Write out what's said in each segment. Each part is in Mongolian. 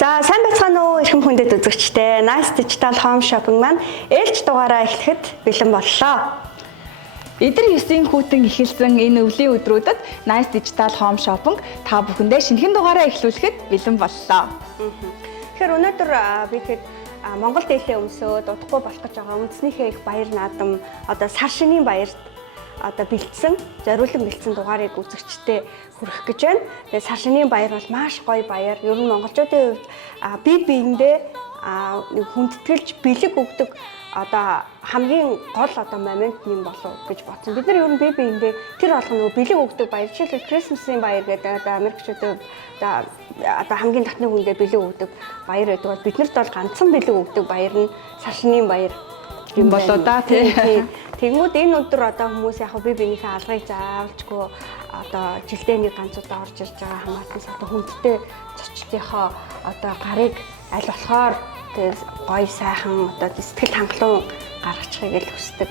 За сайн байцгаана уу эрхэм хүндэт үзэгчдээ. Nice Digital Home Shopping маань ээлж дугаараа эхлэхэд бэлэн боллоо. Эдэр 9-ийн хүүтэн эхэлсэн энэ өвлийн өдрүүдэд Nice Digital Home Shopping та бүхэндээ шинэхэн дугаараа эхлүүлэхэд бэлэн боллоо. Тэгэхээр өнөөдөр бихэд Монгол дээлээ өмсөөд удахгүй болох гэж байгаа үндэснийхээ их баяр наадам одоо сар шинийн баярт одоо бэлдсэн, зориулан бэлдсэн дугаарыг үзэгчдээ хүргэх гэж байна. Тэгээ сар шинийн баяр бол маш гоё баяр. Ер нь монголчуудын хувьд бие биендээ хүндэтгэлж бэлэг өгдөг одоо хамгийн гол одоо момент юм болов гэж бодсон. Бид нар ер нь бие биендээ тэр болгоно бэлэг өгдөг баяр. Жишээлбэл Christmas-ийн баяр гэдэг одоо Америкчуудад одоо хамгийн татны хүндээ бэлэг өгдөг баяр гэдэг бол биднэрт бол ганцхан бэлэг өгдөг баяр нь сар шинийн баяр юм болоо да тий. Тэнгүүд энэ өдөр одоо хүмүүс яг бие биенийхээ алгыг заавалжгүй одоо жилдээ нэг ганц удаа орж ирж байгаа хамаатан одоо хүндтэй зочдынхоо одоо гарыг аль болохоор тэгээ гоё сайхан одоо сэтгэл хангалуун гаргачихыг л хүсдэг.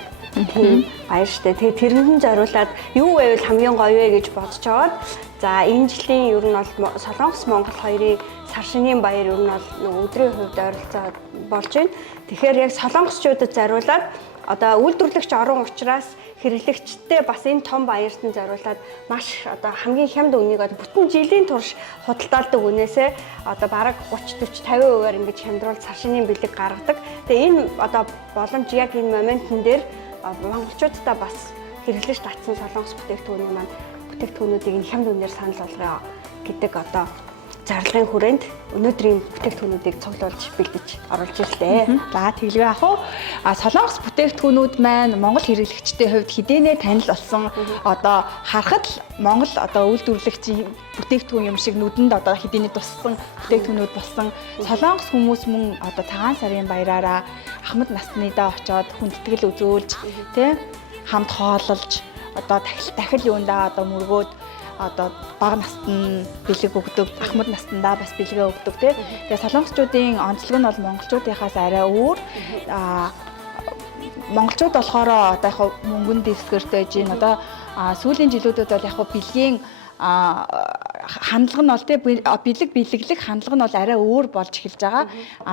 Тийм баяр штэ. Тэгээ тэрнэн зориулаад юу байвал хамгийн гоё вэ гэж бодож аваад за энэ жилийн ер нь бол Солонгос Монгол хоёрын сар шинийн баяр ер нь бол өдрийн хувьд ойролцоо болж байна. Тэгэхээр яг солонгосчуудад зориулаад одоо үйлдвэрлэгч орон учраас хэрэглэгчтэй бас энэ том баярт нь зориулаад маш одоо хамгийн хямд үнийг бүтэн жилийн турш худалдаалдаг үнээсээ одоо бараг 30 40 50%-аар ингэж хямдруулж сар шинийн бэлэг гаргадаг. Тэгээ энэ одоо боломж яг энэ моментн дээр монголчуудаа бас хэрэглэж татсан солонгос бүтээгдэхүүний маань бүтээгдэхүүнүүдийг энэ хямд үнээр санал болгоё гэдэг одоо зарлагын хүрээнд өнөөдрийн бүтээгдэхүүнүүдийг цуглуулж бэлдэж оруулж ирлээ. За тэглэвэ ах уу. Солонгос бүтээгдэхүүнүүд маань монгол хэрэглэгчдийн хувьд хэдийнэ танил болсон одоо харахад л монгол одоо үйлдвэрлэгчийн бүтээгдэхүүн юм шиг нүдэнд одоо хэдийнэ туссан бүтээгдэхүүнүүд болсон. Солонгос хүмүүс мөн одоо цагаан сарын баяраараа ахмад насныдаа очоод хүндэтгэл үзүүлж тий хамт хооллож одоо дахил юундаа одоо мөргөөд одоо бага наст нь бэлэг өгдөг, ахмад настандаа бас бэлгээ өгдөг тий. Тэгээ солонгосчуудын онцлог нь бол монголчуудынхаас арай өөр. Монголчууд болохоор одоо яг мөнгөнд дэвсгэртэй жин одоо сүүлийн жилүүдэд бол яг бэлгийн хандлага нь бол тий бэлэглэх хандлага нь бол арай өөр болж эхэлж байгаа.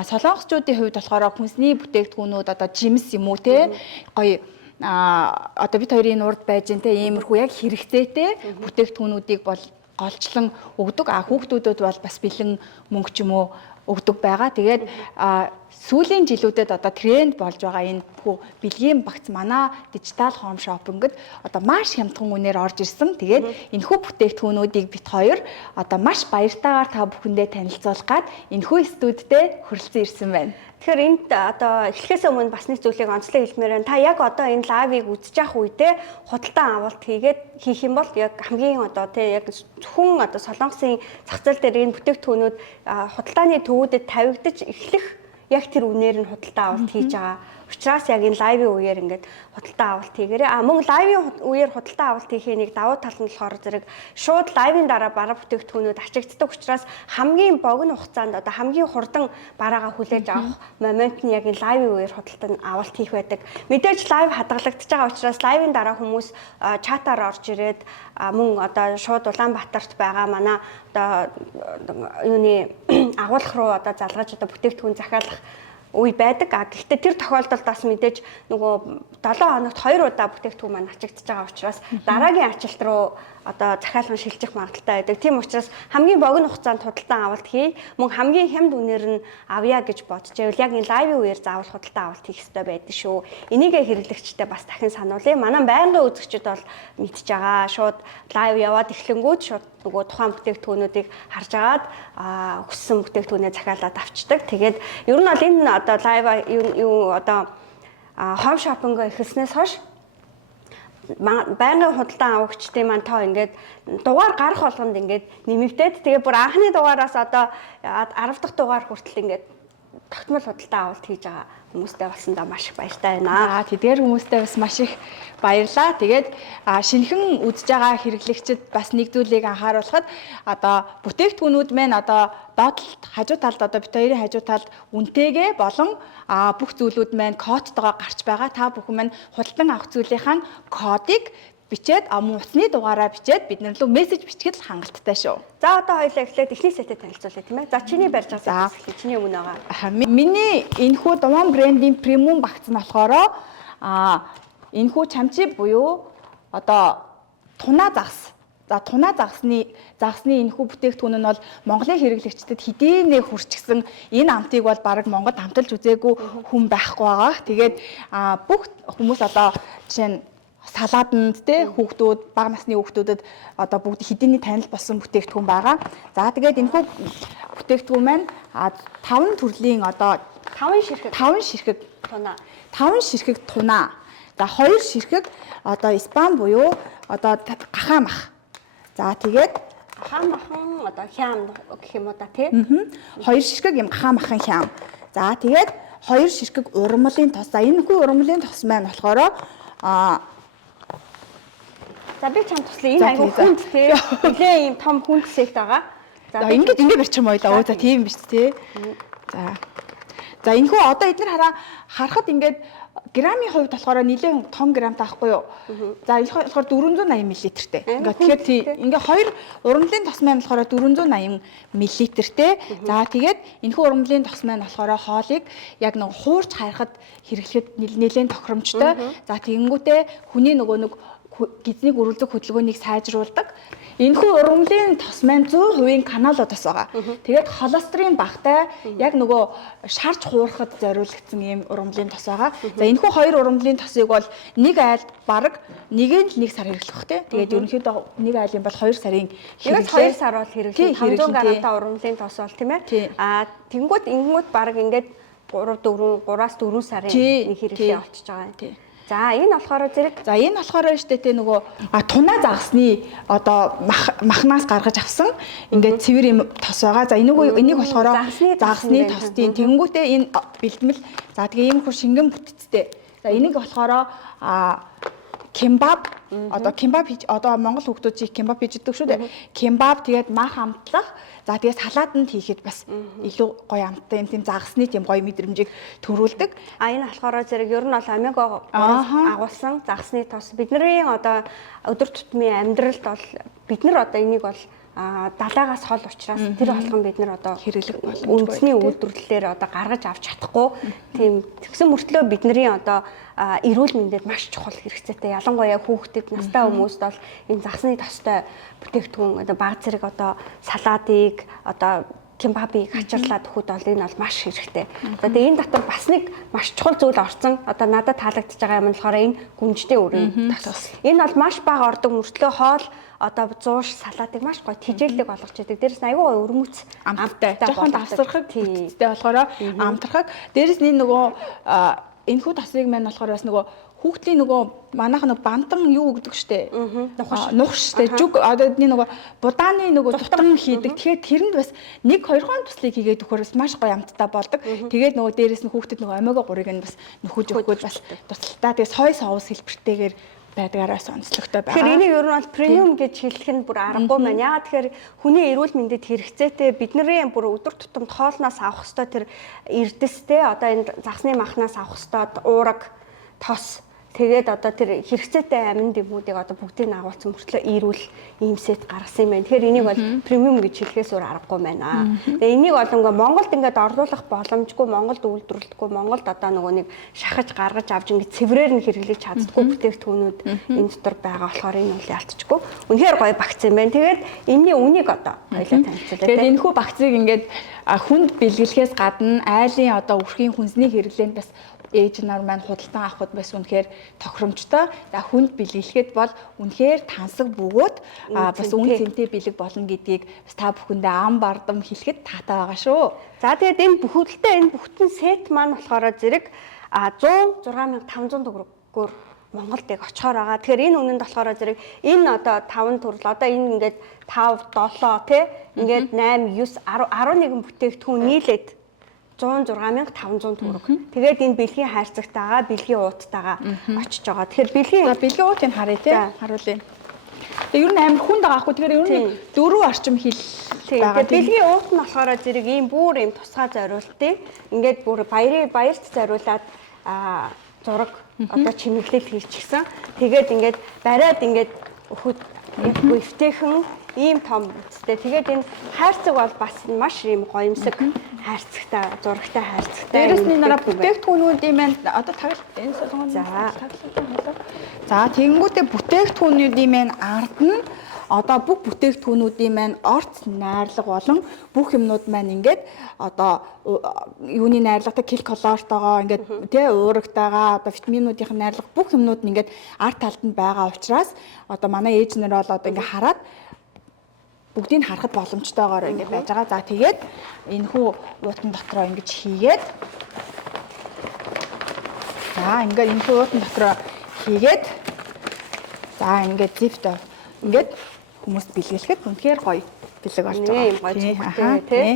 Солонгосчуудын хувьд болохоор хүнсний бүтээгдэхүүнүүд одоо жимс юм уу тий гоё одоо бид хоёрын урд байж энэ иймэрхүү яг хэрэгцээтэй бүтээгдэхүүнүүдийг бол голчлон өгдөг. Хүүхдүүдэд бол бас бэлэн мөнгө ч юм уу өгдөг байгаа. Тэгээд сүүлийн жилүүдэд одоо тренд болж байгаа энэ хүү бэлгийн багц манай Digital Home Shopping-д одоо маш хямдхан үнээр орж ирсэн. Тэгээд энэхүү бүтээгдэхүүнүүдийг бид хоёр одоо маш баяртайгаар та бүхэндээ танилцуулах гад энэхүү студидтэй хүрэлцэн ирсэн байна. Тэгэхээр энд одоо эхлэхээс өмнө бас нэг зүйлийг онцлог хэлмээр байна. Та яг одоо энэ лайвыг үзэж явах үедээ худалдан авалт хийх юм бол яг хамгийн одоо тий яг зөвхөн одоо солонгосын зах зээл дээр энэ бүтээгдэхүүнүүд худалдааны төвүүдэд тавигдаж эхлэх яг тэр үнээр нь худалдан авалт хийж байгаа. Учираас яг энэ лайвын үеэр ингээд худалдан авалт хийгээрэй. Мөн лайвын үеэр худалдан авалт хийхээ нэг давуу тал нь болохоор зэрэг шууд лайвын дараа бараа бүтээгдэхүүнүүд ачигддаг учраас хамгийн богино хугацаанд одоо хамгийн хурдан бараагаа хүлээж авах момент нь яг энэ лайвын үеэр худалдан авалт хийх байдаг. Мэдээж лайв хадгалагдаж байгаа учраас лайвын дараа хүмүүс чатаар орж ирээд мөн одоо шууд Улаанбаатарт байгаа манай одоо юуны агуулгах руу одоо залгаж одоо бүтээгдэхүүн захиалах үе байдаг. Гэхдээ тэр тохиолдолд бас мэдээж нөгөө 7 хоногт 2 удаа бүтээгдэхүүн маань ачигдж байгаа учраас дараагийн ачилт руу одоо захиалган шилжих магадaltaй байдаг. Тийм учраас хамгийн богино хугацаанд худалдан авалт хий, мөн хамгийн хямд үнээр нь авъя гэж бодож байвал яг энэ лайвын үеэр заавал худалдан авалт хийх хэрэгтэй байдаг шүү. Энийгээ хэрэглэгчтэй бас дахин сануулъя. Манай байнгын үзэгчид бол мэдж байгаа. Шууд лайв яваад эхлэнгүүд шууд нөгөө тухайн бүтээгдэхүүнүүдийг харж агаад хүссэн бүтээгдэхүүнээ захиалаад авчдаг. Тэгээд ер нь бол энэ одоо лайв юу одоо home shopping эхэлснээс хойш байнгын худалдан авагчдын маань тоо ингээд дугаар гарах болгонд ингээд нэмэгдээд тэгээ бүр анхны дугаараас одоо 10 дахь дугаар хүртэл ингээд тогтмол худалдан авалт хийж байгаа хүмүүстэй болсондоо маш их баяртай байна. Тэдгээр хүмүүстэй бас маш их баярлаа. Тэгээд шинэхэн үзэж байгаа хэрэглэгчид бас нэг зүйлийг анхааруулхад одоо бүтээгдэхүүнүүд маань одоо доотлолт хажуу талд одоо бит хоёрын хажуу талд үнэтэйгээ болон бүх зүйлүүд маань кодтойгоо гарч байгаа. Та бүхэн маань худалдан авах зүйлийнхаа кодыг бичээд мөн утасны дугаараа бичээд бид нар рүү мессеж бичгээд хангалттай шүү. За одоо хоёлаа эхлээд эхний сетэд танилцуулъя тийм ээ. За чиний барьж байгаа сет эхлэе. Чиний өмнө байгаа. Миний энэхүү Думан брендийн премиум багц нь болохоор энэхүү чамчи буюу одоо тунаа загас. За тунаа загасны энэхүү бүтээгдэхүүн нь бол Монголын хэрэглэгчдэд хэдийнэ хүрчгсэн энэ амтыг бол бараг Монголд хамталж үзээгүй хүн байхгүй байгаа. Тэгээд бүх хүмүүс одоо жишээ нь салааданд те хүүхдүүд бага насны хүүхдүүдэд одоо бүгд хэдийнэ танил болсон бүтээгдэхүүн байгаа. За тэгээд энэхүү бүтээгдэхүүн маань 5 төрлийн одоо 5 ширхэг тунаа. 5 ширхэг тунаа. За 2 ширхэг одоо спам буюу одоо гахаа мах. За тэгээд гахаа махан одоо хям гэх юм уу да тий. 2 ширхэг юм гахаа махан хям. За тэгээд 2 ширхэг ургамлын тос. За энэ хүү ургамлын тос маань болохоор за би чам туслая. Энэ айгүй хүнд тий. Нилээ ийм том хүнд сет байгаа. За ингэж барьчих юм ойлаа. За тийм биш тий. За энэ хүү одоо эдгээр харахад ингээд граммын хувьд болохоор нэлээд том грамтай байхгүй юу? За энэ болохоор 480 мл-тэй. Тэгэхээр ингээ 2 ургамлын тос маань болохоор 480 мл-тэй. За тэгээд энэхүү ургамлын тос маань болохоор хоолыг яг нэг хуурч харахад хэрэглэхэд нэлээд тохиромжтой. За тэгэнгүүтээ хүний нөгөө гизний гөрөлзөг хөдөлгөөнийг сайжруулдаг. Энэхүү ургамлын тос маань 100% каналоо тос байгаа. Тэгээд холестерин багтай яг нөгөө шарж хуурахад зориулагдсан ийм ургамлын тос байгаа. За энэхүү 2 ургамлын тосыг бол нэг айлд бараг 1 сар хэрэглэх бах тий. Тэгээд ерөнхийдөө нэг айлын бол 2 сарын хэрэглээ. 2 сар бол хэрэглэх. 500 грамтай ургамлын тос бол тийм ээ. Тэнгүүд бараг ингээд 3-4 сарын нэг хэрэглээ болчихж байгаа юм. За энэ болохоор штэ тэ нөгөө тунаа загасны одоо махнаас гаргаж авсан ингээд цэвэр юм тос байгаа. За энийг болохоор загасны тостын тэнгүүтээ энэ бэлтгэл. За тэгээ ийм хөр шингэн бүтцтэй. За энийг болохоор кембаб одоо Монгол хүүхдүүд чих кембаб хийж иддэг шүү дээ. Кембаб тэгээд мах амтлах. За тэгээд салаатанд хийхэд бас илүү гоё амттай юм тийм загасны тийм гоё мэдрэмжийг төрүүлдэг. Энэ болохоор зэрэг ер нь бол омега 3 агуулсан загасны тос. Бидний одоо өдөр тутмын амьдралд бол бид нар одоо энийг бол далаагаас хол учраас тэр болгон бид нар одоо хэрэглэх үндэсний үйлдвэрлэлээр одоо гаргаж авч чадахгүй. Тийм тэгсэн мөртлөө бидний одоо эрүүл мэндэд маш чухал хэрэгцээтэй. Ялангуяа хүүхдэд настай хүмүүст бол энэ загасны тостой бүтээгдэхүүн одоо баг зэрэг одоо салаадыг одоо кембабыг хачирлаад өгөхөд бол энэ бол маш хэрэгтэй. За тэгээ энэ дотор бас нэг маш чухал зүйл орсон. Одоо надад таалагдчихж байгаа юм нь болохоор энэ гүнжтэй өрийн тос. Энэ бол маш бага ордог мөртлөө хоол одоо зууш салаатыг маш гоё тижээлдэг болгож идэг. Дээрээс нь аюу гоё өрмөц амттай. Жохон давсархаг тэттэй болохоор амтрахаг. Дээрээс нь нөгөө энэхүү тосыг маань болохоор бас нөгөө хүүхдийн нөгөө манайх нэг бантан юу өгдөг штэ. Нухш штэ. Жүг одоодны нөгөө будааны нөгөө тутам хийдэг. Тэгэхээр тэрэнд бас 1-2 хон туслыг хийгээд өгөхөр бас маш гоё амттай болдог. Тэгээд нөгөө дээрээс нь хүүхдэд нөгөө омега 3-ыг нь бас нөхөж өгөхөд бас тусалтай. Тэгээд сой соус хэлбэртэйгээр байдгаараас онцлогтой байгаа. Тэгэхээр энийг ер нь бол премиум гэж хэлэх нь бүр аргагүй маань. Яагаад тэгэхээр хүний эрүүл мэндэд хэрэгцээтэй бидний бүр өдөр тутамд хоолноос авах ёстой тэр эрдэстэй одоо энэ загасны махнаас авах ёстой уураг тос тэгээд одоо тэр хэрэгцээтэй амин дэвмүүдийг одоо бүгдийг нь агуулсан мөртлөө ийрүүл ийм сет гаргасан юм байна. Тэгэхээр энийг бол премиум гэж хэлэхээс өөр аргагүй байна. Тэгээ энийг бол Монголд ингээд орлуулах боломжгүй, Монголд үйлдвэрлэхгүй, Монголд одоо нөгөө нэг шахаж гаргаж авч ингээд цэврээр нь хэрэглэж чаддаггүй бүтээгдэхүүнүүд энэ дотор байгаа болохоор энэ бол ялцчихгүй. Үнэхээр гоё багц юм байна. Тэгээд энэний үнийг одоо хоёлаа танилцуулъя. Тэгээд энэхүү багцыг ингээд хүнд бэлгэлэхээс гадна айлын одоо үрхийн хүнсний хэрэглээнд бас ээж нар маань худалдан авахд бас үнэхээр тохиромжтой. За хүнд бэлгэлэхэд бол үнэхээр тансаг бөгөөд бас үн цэнтэй бэлэг болно гэдгийг бас та бүхэндээ ам бардам хэлэхэд таатай байгаа шүү. За тэгээд энэ бүхтэн сет маань болохоор зэрэг 106,500 төгрөгөөр Монголд яг очихоор байгаа. Тэгэхээр энэ үнэнд болохоор зэрэг энэ одоо 5 төрөл одоо энэ ингээд 5 7 тий ингээд 8 9 11 бүтээгдэхүүн нийлээд 106,500 төгрөг. Тэгээд энэ бэлгийн хайрцагтайгаа бэлгийн ууттайгаа очиж байгаа. Тэгэхээр бэлгийн уутыг харъя тий харуулъя. Тэгээ ер нь амар хүнд байгаа хгүй. Тэгэхээр ер нь 4 орчим хил байгаа. Бэлгийн уут нь болохоор зэрэг ийм бүр ийм тусгай зориултыг ингээд бүр баярт зориулаад зураг одоо чимэглэл хийчихсэн. Тэгээд ингээд бариад ингээд өхөд яг эвтэйхэн ийм том үстэй. Тэгээд энэ хайрцаг бол бас маш ийм гоёмсог хайрцагтай, зурагтай хайрцагтай. Дээрээс нь нараа бүтээгдэхүүнүүдийн маань одоо таглал энэ солонгон За тэгэнгүүтээ бүтээгдэхүүнүүдийн маань ард нь одоо бүх бүтээгдэхүүнүүдийн маань орц найрлага болон бүх юмнууд маань ингээд одоо юуны найрлагатай калоритойгоо ингээд тий уурагтайгаа одоо витаминуудын найрлага бүх юмнууд нь ингээд ард талд нь байгаа учраас одоо манай ээж нар бол одоо ингээд хараад бүгдийг харахад боломжтойгоор ингээд байж байгаа. За тэгээд энэ хүү уутан дотроо ингэж хийгээд за ингээд энэ хүү уутан дотроо хийгээд за ингээд зифт ингээд хүмүүст бэлгэлэхэд үнэхээр гоё бэлэг болж байгаа. Ийм гоё зүгтэй тий.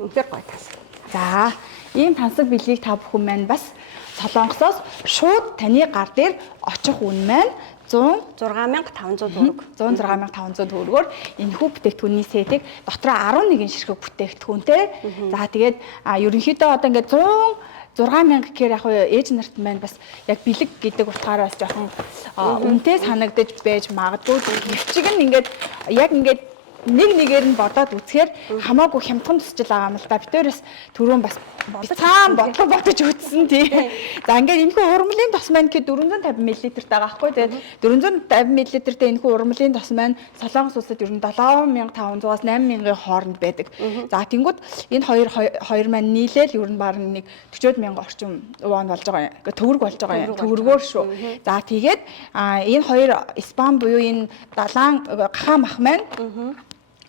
Үнэхээр гоё тас. За ийм тансаг бэлгийг та бүхэн маань бас Солонгосоос шууд таны гар дээр очих үн маань 106,500 төгрөг. 106,500 төгрөгөөр энэхүү бүтээгдэхүүний сетийг дотроо 11 ширхэг бүтээгдэхүүнтэй. За тэгээд ерөнхийдөө одоо ингээд 6,000 гэхээр яг ээж нарт маань бас яг бэлэг гэдэг утгаараа бас жоохон үнэтэй санагдаж байж магадгүй. Гэвчиг нь ингээд яг ингээд нэгээр нь бодоод үзэхээр хамаагүй хямдхан төсчл байгаа юм л да. Битээрээс түрүүн бас цаан бодлого бодож үзсэн тий. За ингээд энэхүү урмлын тос маань гэхэд 450 мл-тэй байгаа байхгүй. Тэгээд 450 мл-тэй энэхүү урмлын тос маань Солонгос улсад ер нь 7,500-аас 8,000-ийн хооронд байдаг. За тэнгууд энэ хоёр маань нийлээл ер нь бараг нэг 40,000 орчим вон болж байгаа юм. Ингээд төгрөг болж байгаа юм. Төгрөгөөр шүү. За тэгээд энэ хоёр спам буюу энэ далаан гахаа мах маань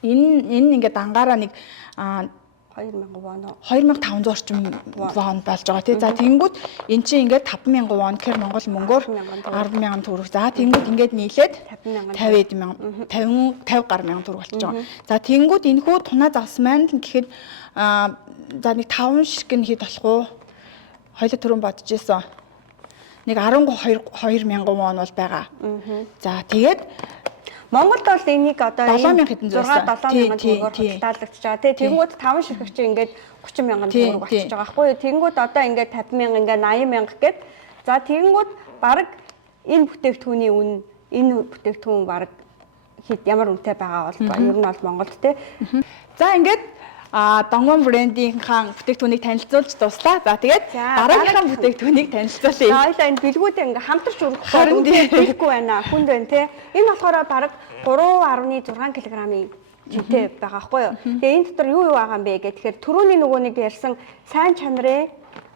энэ ингээд ангаараа нэг 2,000 вон 2500 орчим вон болж байгаа тий. За тэнгууд эн чинь ингээд 5,000 вон гэхээр Монгол мөнгөөр 10,000 төгрөг. За тэнгууд ингээд нийлээд 50,000 гаруй мянган төгрөг болчихж байгаа. За тэнгууд энэхүү тунаа завс маань гэхэд за нэг 5 ширхэг хэд болох уу? Хоёул түрүүн бодож ирсэн. Нэг 12,000 вон бол байгаа. За тэгээд Монголд бол энийг одоо 7,000 хэдэн зүйсэн. 7,000 төгрөгөөр худалдаалагдчихж байгаа. Тэнгүүд 5 ширхэг чинь ингээд 30,000 төгрөг болчихж байгаа байхгүй юу? Тэнгүүд одоо ингээд 50,000 ингээд 80,000 гэхэд за тэнгүүд баг энэ бүтээгдэхүүний үн энэ бүтээгдэхүүн баг хэд ямар үнэтэй байгаа бол ер нь бол Монголд те. За ингээд Dongwon брендийнхаа бүтээгдэхүүнийг танилцуулж дуслаа. За тэгээд дараагийнхаа бүтээгдэхүүнийг танилцуулъя. За хоёлаа энэ бэлгүүдээ ингээ хамтарч үргэлжлүүлж хэлэхгүй байна. Хүнд байна те. Энэ болохоор бараг 3.6 кг-ийн жинтэй байгаа байхгүй юу. Тэгээ энэ дотор юу байгаа юм бэ гэхээр түрүүний нөгөө нэг ярьсан сайн чанарын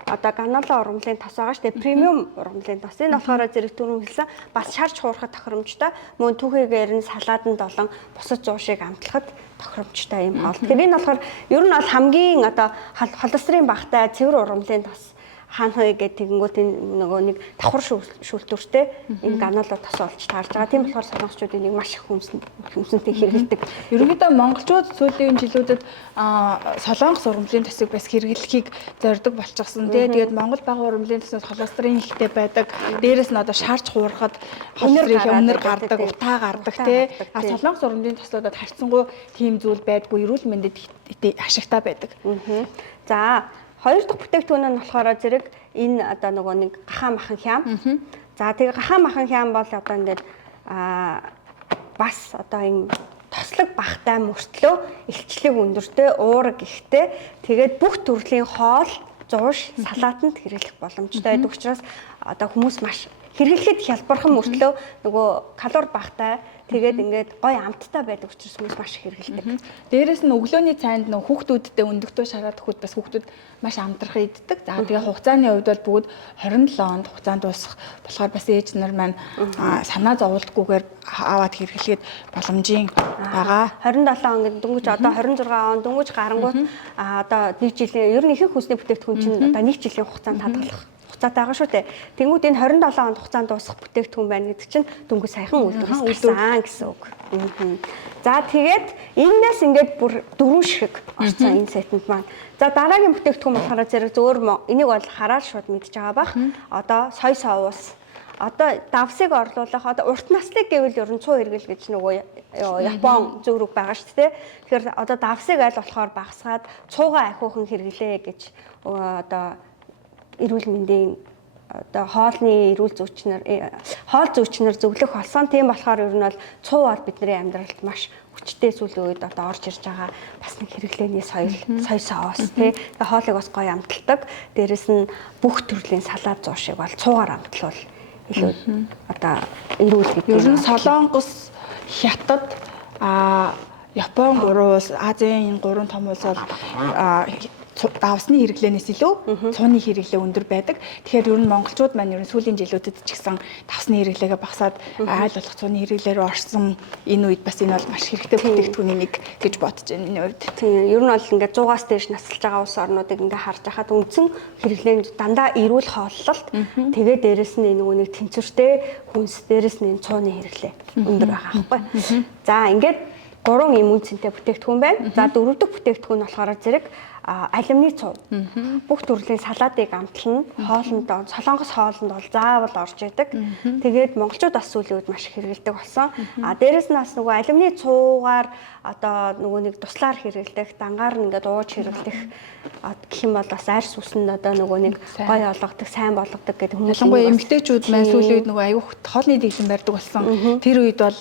одоо ганола ургамлын тос байгаа шүү дээ. Премиум ургамлын тос. Энэ болохоор зэрэг түрүүн хэлсэн бас шарж хуурахад тохиромжтой. Мөн түүхийгээр нь салааданд болон бусад зуушиг амтлахад тохиромжтой юм бол. Тэгэхээр энэ болохоор ер нь бол хамгийн одоо холестерин багтай цэвэр ургамлын тос хаана хөө гэдэг тэгэнгүүт нөгөө нэг давхар шүүлтүүртэй энэ ганола тос болж таарж байгаа. Тийм болохоор солонгосчууд энийг маш их хүмсэнтэй хэрэглэдэг. Ерөнхийдөө монголчууд сүүлийн жилүүдэд солонгос ургамлын тосыг бас хэрэглэхийг зорддог болчихсон. Тэгээд монгол бага ургамлын тоснууд холестерин ихтэй байдаг. Дээрээс нь одоо шарж хуурахад холестерин өнөр гардаг, утаа гардаг тий. Солонгос ургамлын тослуудад харьцангуй тийм зүйл байдгүй, эрүүл мэндэд ашигтай байдаг. За хоёр дахь бүтээгдэхүүн нь болохоор зэрэг энэ одоо нөгөө нэг гахаа махан хям. За тэгээ гахаа махан хям бол одоо ингээд бас одоо энэ тослог багтай мөртлөө илчлэг өндөртэй уураг ихтэй тэгээд бүх төрлийн хоол, зууш, салаатанд хэрэглэх боломжтой байдаг учраас одоо хүмүүс маш хэрэглэхэд хялбархан мөртлөө нөгөө калори багтай тэгээд ингээд гой амттай байдаг учраас хүмүүс маш хэрэглэдэг. Дээрээс нь өглөөний цайнд нөх хүүхдүүдтэй өндөгтөө шараад өгөхөд бас хүүхдүүд маш амтрах иддэг. За тэгээ хугацааны хувьд бол бүгд 27 онд хугацаанд дуусах болохоор бас ээж нар маань санаа зовлтгүйгээр аваад хэрэглэхэд боломжийн байгаа. 27 он гэдэг дөнгөж одоо 26 он дөнгөж гарангуут одоо нэг жилийн ер нь ихэнх хүнсний бүтээгдэхүүн чинь одоо нэг жилийн хугацаанд хадгалах хугацаатай байгаа шүү дээ. Тэнгүүд энэ 27 онд хугацаанд дуусах бүтээгдэхүүн байна гэдэг чинь дөнгөж саяхан үйлдвэрлэсэн гэсэн үг. За тэгээд энэс ингээд бүр 4 ширхэг орсон энэ сетэнд маань. За дараагийн бүтээгдэхүүн болохоор зэрэг зөөр энийг бол хараад шууд мэдж байгаа бах. Одоо сой соус. Одоо давсыг орлуулах одоо урт наслыг гэвэл ер нь цуу хэрэгэл гэж нөгөө Япон зөв рүү байгаа шүү дээ. Тэгэхээр одоо давсыг аль болохоор багасгаад цуугаа ахиухан хэрэглээ гэж одоо эрүүл мэндийн одоо хоолны эрүүл зүйчнэр хоол зүйчнэр зөвлөх болсон. Тийм болохоор ер нь бол цуу бол бидний амьдралд маш хүчтэй сүүлийн үед одоо орж ирж байгаа бас нэг хэрэглээний соёл соёос тий. Тэгээ хоолыг бас гоё амталдаг. Дээрэс нь бүх төрлийн салаад зуу шиг бол цуугаар амтлуул илүү одоо эрүүл гэдэг. Ер нь Солонгос, Хятад, Япон 3 улс, Азийн 3 том улс бол давсны хэрэглээнээс илүү цууны хэрэглээ өндөр байдаг. Тэгэхээр ер нь монголчууд маань ер нь сүүлийн жилүүдэд ч гэсэн давсны хэрэглээгээ багасаад айл болох цууны хэрэглээ рүү орсон энэ үед бас энэ бол маш хэрэгтэй бүтээгдэхүүний нэг гэж бодож байна миний хувьд. Тийм ер нь бол ингээд 100-аас дээш насалж байгаа улс орнуудыг ингээд харж байхад үндсэн хэрэглээнд дандаа эрүүл хооллолт тэгээ дээрэс нь нөгөө нэг тэнцвэртэй хүнс дээрэс нь цууны хэрэглээ өндөр байгаа байхгүй. За ингээд 3 юм үнцэнтэй бүтээгдэхүүн байна. За 4 дахь бүтээгдэхүүн болохоор зэрэг алюминий цуу. Бүх төрлийн салаадыг амтлан хоолндоо Солонгос хоолнд бол заавал орж идэг. Тэгээд монголчууд бас сүүлийн үед маш их хэрэглэдэг болсон. Дээрэс нь бас нөгөө алюминий цуугаар одоо нөгөө нэг туслаар хэрэглэдэг, дангаар нь ингээд ууж хэрэглэх гэх юм бол бас арьс үсэнд одоо нөгөө нэг гоё олгодог, сайн болгодог гэдэг хүмүүс. Ялангуяа эмэгтэйчүүд маань сүүлийн үед нөгөө аюух хоолны дэглэм барьдаг болсон. Тэр үед бол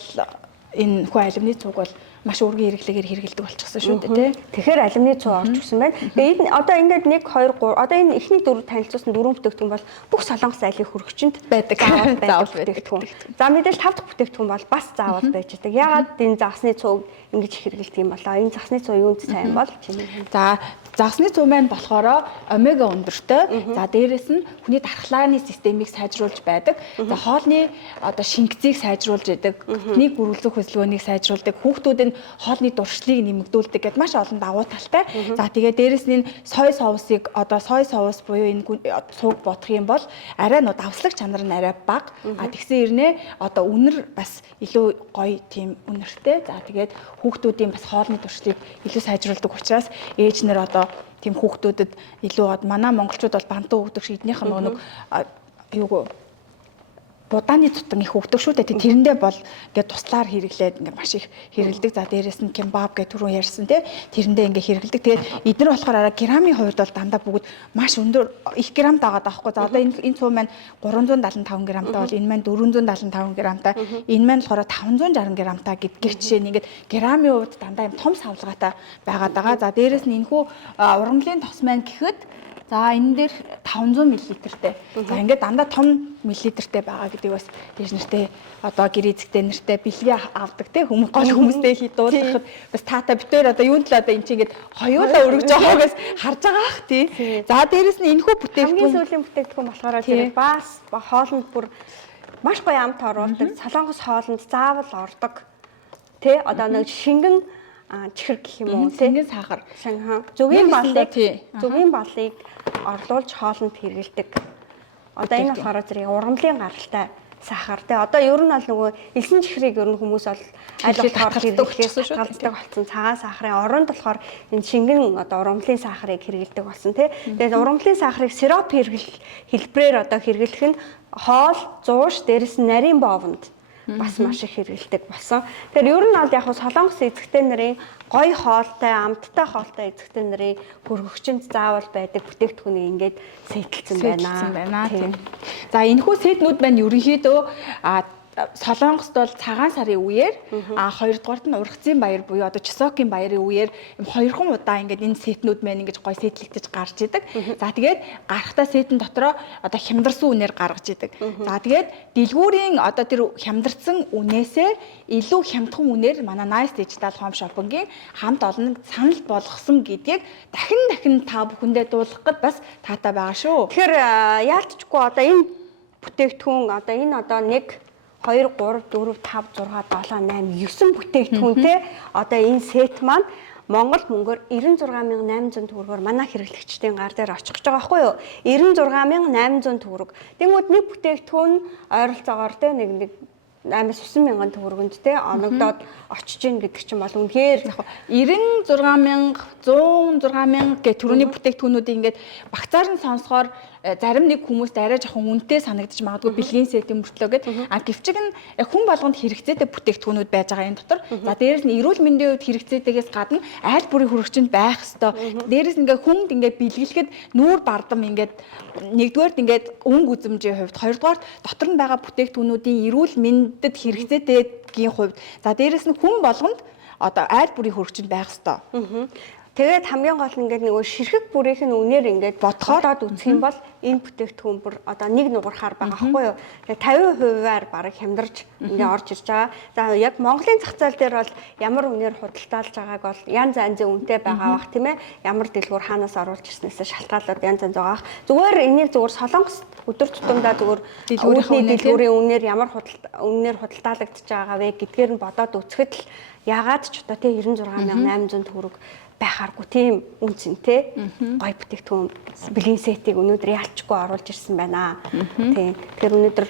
энэ хүү алюминий цуг бол маш өргөн хэрэглээгээр хэрэгэлдэг болчихсон шүү дээ тий. Тэгэхээр алюминий цуу орж ирсэн байна. Тэгээд энэ одоо ингээд 1 2 3 одоо энэ эхний 4 танилцуулсан 4 бүтээгдэхүүн бол бүх Солонгос айлын хөрөгчөнд байдаг. Заавал бүтээгдэхүүн. За мэдээж 5 дахь бүтээгдэхүүн бол бас заавал байж байгаа. Ягаад энэ загсны цууг ингэж хэрэглэдэг юм болоо? Энэ загсны цуу юунд сайн бол чинь. За загсны цуу маань болохоор омега өндөртэй. За дээрэс нь хүний дархлааны системийг сайжруулж байдаг. За хоолны одоо шингэцийг сайжруулж байдаг. Хүний гөрөлзөх хөдөлгөөнийг сайжруулдаг. Хүүхдүүд хоолны дуршлыг нэмэгдүүлдэг гэдээ маш олон давуу талтай. За тэгээ дээрэс нь сой соусыг одоо сой соус буюу энэ цууг бодох юм бол арай нөө давслаг чанар нь арай бага. Тэгсэн ирнэ одоо үнэр бас илүү гоё тийм үнэртэй. За тэгээд хүүхдүүдийн бас хоолны дуршлыг илүү сайжруулдаг учраас ээж нэр одоо тийм хүүхдүүдэд илүү манай монголчууд бол бантуу өгдөг шиг эднийх нь нэг юуг будааны тутам их өгдөг шүү дээ. Тэрэндээ бол ингээд туслаар хэрэглээд ингээд маш их хэрэгэлдэг. За дээрэс нь кебаб гэх түрүүн ярьсан тий. Тэрэндээ ингээд хэрэгэлдэг. Тэгээд эдгээр болохоор арай граммын хувьд бол дандаа бүгд маш өндөр их грамм дагаад байхгүй. За одоо энэ цуу маань 375 грамтай бол энэ маань 475 грамтай. Энэ маань болохоор 560 грамтай гэдгийг жишээ нь ингээд граммын хувьд дандаа юм том савлгаатай байгаад байгаа. За дээрэс нь энэхүү ургамлын тос маань гэхэд за энэ дээр 500 мл-тэй. За ингээд дандаа том миллилитртэй байгаа гэдэг бас тийш нэртэй одоо гэр эзэгтэй нэртэй бэлгээ авдаг те гол хүмүүстэй хий дуулахад бас таата битээр одоо юунд л одоо эн чинь ингээд хоёулаа өргөж байгаагаас харж байгаа ах тий. За дээрэс нь энэхүү бүтээгдэхүүн хамгийн сүүлийн бүтээгдэхүүн болохоор зэрэг бас хоолнд бүр маш гоё амт оруулдаг. Солонгос хоолнд заавал ордог. Тэ одоо нэг шингэн чихэр гэх юм уу тэнгэн сахар зөвгийн балыг орлуулж хоолнд хэрэгэлдэг. Одоо энэ болохоор зэрэг ургамлын гаралтай сахар тий. Одоо ер нь бол нөгөө элсэн чихрийг ер нь хүмүүс бол аль болохоор хэрэглэхээс галздаг болсон. Цагаан сахарын оронд болохоор энэ шингэн одоо ургамлын сахарыг хэрэгэлдэг болсон тий. Тэгээд ургамлын сахарыг сироп хэлбэрээр одоо хэрэглэх нь хоол, зууш, дээрэс нь нарийн боовонд бас маш их хэрэгэлдэг болсон. Тэгэхээр ер нь бол яг Солонгос эзэгтэй нарын гоё хоолтой, амттай хоолтой эзэгтэй нарын хөргөгчөнд заавал байдаг бүтээгдэхүүнийг ингээд сэтэлсэн байна. Тийм. За энэхүү сэтнүүд маань ерөнхийдөө Солонгост бол цагаан сарын үеэр хоёрдугаарт нь ургацын баяр буюу одоо Чосокийн баярын үеэр юм 2 удаа ингээд энэ сетнүүд маань ингэж гой сетлэгдэж гарч идэг. За тэгээд гарахтаа сетэн дотроо одоо хямдарсан үнээр гаргаж идэг. За тэгээд дэлгүүрийн одоо тэр хямдарсан үнээсээ илүү хямдхан үнээр манай Nice Digital Home Shopping-ийн хамт олон санал болгосон гэдгийг дахин та бүхэндээ дуулгах гэд бас таатай байгаа шүү. Тэгэхээр яалтчгүй одоо энэ бүтээгдэхүүн одоо энэ одоо 1 2 3 4 5 6 7 8 9 бүтээгдэхүүнтэй одоо энэ сет маань Монгол мөнгөөр 96800 төгрөгөөр манай хэрэглэгчдийн гар дээр очих гэж байгаа байхгүй юу? 96800 төгрөг. Тэнгүүд нэг бүтээгдэхүүн ойролцоогоор те нэг 8-9 төгрөгөнд те оногдоод очиж гин гэдэг чинь бол үнэхээр 96000 106000 гэх төрөний бүтээгдэхүүнүүдийг ингээд багцаар нь сонсохоор зарим нэг хүмүүст арай жоохон үнэтэй санагдаж магадгүй бэлгийн сетийн мөртлөө гэдэг. Гэвчиг нь хүн болгонд хэрэгцээтэй бүтээгдэхүүнүүд байж байгаа энэ дотор. За дээрэс нь эрүүл мэндийн хувьд хэрэгцээтэйгээс гадна аль бүрийн хүрэгчэнд байх ёстой. Дээрэс ингээд хүнд ингээд бэлгэлэхэд нүүр бардам ингээд нэгдүгээрт ингээд өнгө үзэмжийн хувьд, хоёрдугаарт дотор нь байгаа бүтээгдэхүүнүүдийн эрүүл мэндэд хэрэгцээтэйгийн хувьд. За дээрэс нь хүн болгонд одоо аль бүрийн хүрэгчэнд байх ёстой. Тэгээд хамгийн гол нь ингээд нөгөө ширхэг бүрийнх нь үнээр ингээд бодоход үзэх юм бол энэ бүтээгдэхүүн бүр одоо нэг нугарахаар байгаа байхгүй юу. Тэгээд 50%-аар бараг хямдарч ингээд орж ирж байгаа. За яг Монголын зах зээл дээр бол ямар үнээр худалдаалж байгааг бол янз янзын үнэтэй байгаа бах тийм ээ. Ямар дэлгүүр хаанаас оруулж ирснээсээ шалтгаалаад янз янз байгаа. Зүгээр энийг зүгээр Солонгос өдөр тутамдаа зүгээр дэлгүүрийн үнээр ямар үнээр худалдаалагдж байгаа вэ гэдгээр нь бодоод үзэхэд л яагаад ч одоо тий 96800 төгрөг байхааргүй тийм үнцэнтэй гой бүтээгдэхүүн бэлгийн сетийг өнөөдөр яалчгүй оруулж ирсэн байна. Тийм. Тэгэхээр өнөөдөр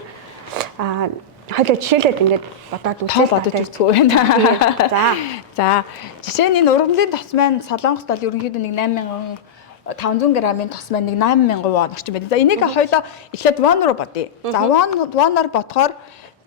хоёул жишээлээд ингээд бодоод үзчихгүй байна. За жишээ нь энэ ургамлын тос маань Солонгост бол ерөнхийдөө нэг 8500 грамын тос маань нэг 8000 вон орчим байна. За энийг хоёулаа эхлээд вон руу бодъё. За воноор бодохоор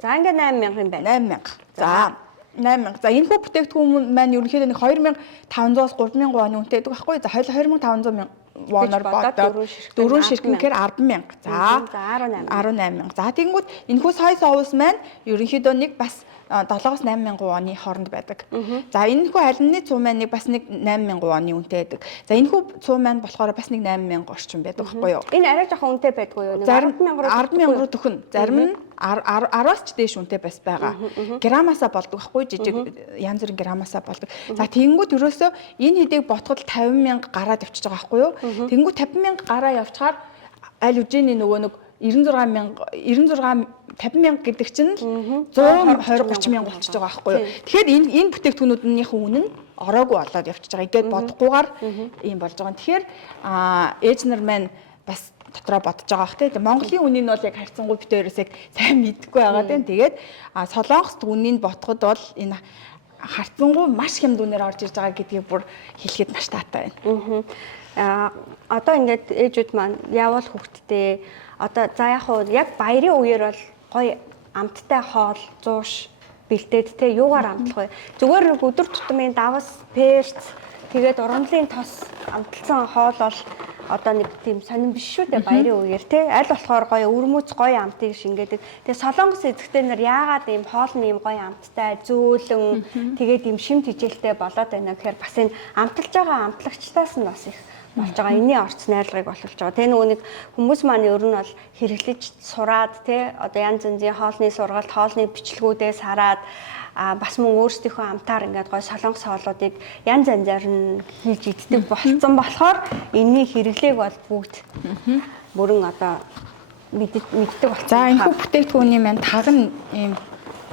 за ингээд 8000 юм байна. 8000. За 8000. За энэ бүх бүтээгдэхүүн маань ерөнхийдөө нэг 2500-аас 3000 вон үнэтэй байдаг байхгүй. За 2500 воноор бодоод дөрөв ширхэнхээр 100000. За 18000. За тэгэнгүүт энэхүү сая соус маань ерөнхийдөө нэг бас 7-8 мянган воны хооронд байдаг. За энэхүү алинны цуу маань нэг бас нэг 8 мянган воны үнэтэй байдаг. За энэхүү цуу маань болохоор бас нэг 8 мянган орчим байдаг байхгүй юу? Энэ арай жоохон үнэтэй байдгүй юу? 10 мянган руу төхөн. Зарим нь 10-аас ч дээш үнэтэй бас байгаа. Граммасаа болдог байхгүй жижиг янз бүрийн граммасаа болдог. За тэгэнгүүт ерөөсөө энэ хэдийг ботход 50 мянга гараад явчихж байгаа байхгүй юу? Тэгэнгүүт 50 мянга гараа явчихаар аль үжиний нөгөө нэг 50 мянга гэдэг чинь 120-30 мянга болчихж байгаа байхгүй юу. Тэгэхээр энэ бүтээгдэхүүнүүднийхээ үнэ нь ороогүй болоод явчихж байгаа. Ингээд бодохгүйгээр ийм болж байгаа. Тэгэхээр ээж нар маань бас дотроо бодож байгаа бах тийм. Монголын үнийн нь бол яг харьцангуй бид хоёроос яг сайн мэдгүй байгаа тийм. Тэгээд Солонгост үнийн ботход бол энэ харьцангуй маш хямд үнээр орж ирж байгаа гэдгийг бүр хэлэхэд маш таатай байна. Одоо ингээд ээжүүд маань явал хүүхдтэй одоо за яг баярын үеэр бол гоё амттай хоол, зууш бэлдээд те юугаар амтлах вэ? Зүгээр нэг өдөр тутмын давас, перц тэгээд ургамлын тос амталсан хоол бол одоо нэг тийм сонирн биш шүү дээ баярын үеэр те аль болохоор гоё өрмөц гоё амтыг шингээдэг. Тэгээд Солонгос эзэгтэй нар яагаад ийм хоолны ийм гоё амттай зөөлөн тэгээд ийм шимт хижээлтэй болоод байна гэхээр бас энэ амталж байгаа амтлагчтаас нь бас их болж байгаа. Энэний орц найрлагыг боловч байгаа. Тэгээ нөгөө нэг хүмүүс маань ер нь бол хэрэглэж сураад те одоо янз янзын хоолны сургалт, хоолны бичлэгүүдээс хараад бас мөн өөрсдийнхөө амтаар ингээд гой солонгос хоолуудыг янз янзаар нь хийж иддэг болсон болохоор энэний хэрэглээг бол бүгд бүрэн одоо мэддэг болсон. За энэхүү бүтээгдэхүүний маань таг нь ийм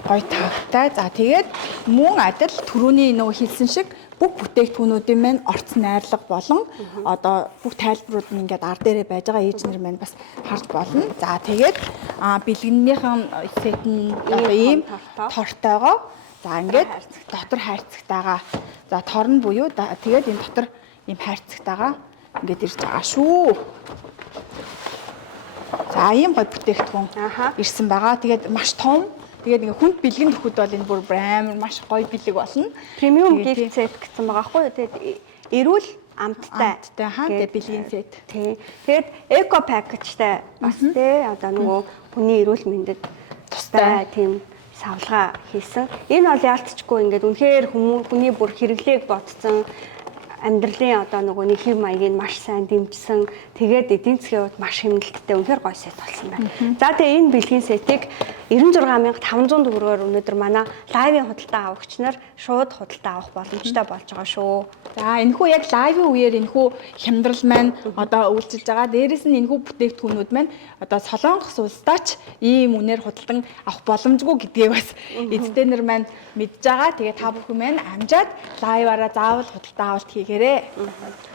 гой тагтай. За тэгээд мөн адил түрүүний нөгөө хэлсэн шиг бүх бүтээгдэхүүнүүдийн маань орц найрлага болон одоо бүх тайлбарууд нь ингээд ар дээрээ байж байгаа ээж нар маань бас харж болно. За тэгээд бэлгэннийхэн сет нь одоо ийм тортойгоо за ингээд дотор хайрцагтайгаа за торн буюу тэгээд энэ дотор ийм хайрцагтайгаа ингээд ирж байгаа шүү. За ийм гой бүтээгдэхүүн ирсэн байгаа. Тэгээд маш том. Тэгээд ингээ хүнд бэлгэн төхөд бол энэ бүр амар маш гоё бэлэг болно. Премиум gift set гэсэн байгаа байхгүй юу? Тэгээд эрүүл амттай тэгээд бэлгийн сет. Тий. Тэгээд эко пакэжтай бас тий одоо нөгөө хүний эрүүл мэндэд тустай тийм савлгаа хийсэн. Энэ бол яалтчгүй ингээд үнэхээр хүний бүр хэрэглээг ботцсон амьдралын одоо нөгөө нэг хэв маягийг маш сайн дэмжсэн. Тэгээд эдийн засгийн хувьд маш хэмнэлттэй үнэхээр гоё сет болсон байна. За тэгээ энэ бэлгийн сетийг 96500 төгрөгөөр өнөөдөр манай лайвын худалдаа авагч нар шууд худалдаа авах боломжтой болж байгаа шүү. За энэхүү яг лайвын үеэр энэхүү хямдрал маань одоо үйлчилж байгаа. Дээрээс нь энэхүү бүтээгдэхүүнүүд маань одоо Солонгос улсдаач ийм үнээр худалдан авах боломжгүй гэдгийг бас эзэдээ нар маань мэдж байгаа. Тэгээ та бүхэн маань амжаад лайваараа заавал худалдаа авалт хийгээрэй.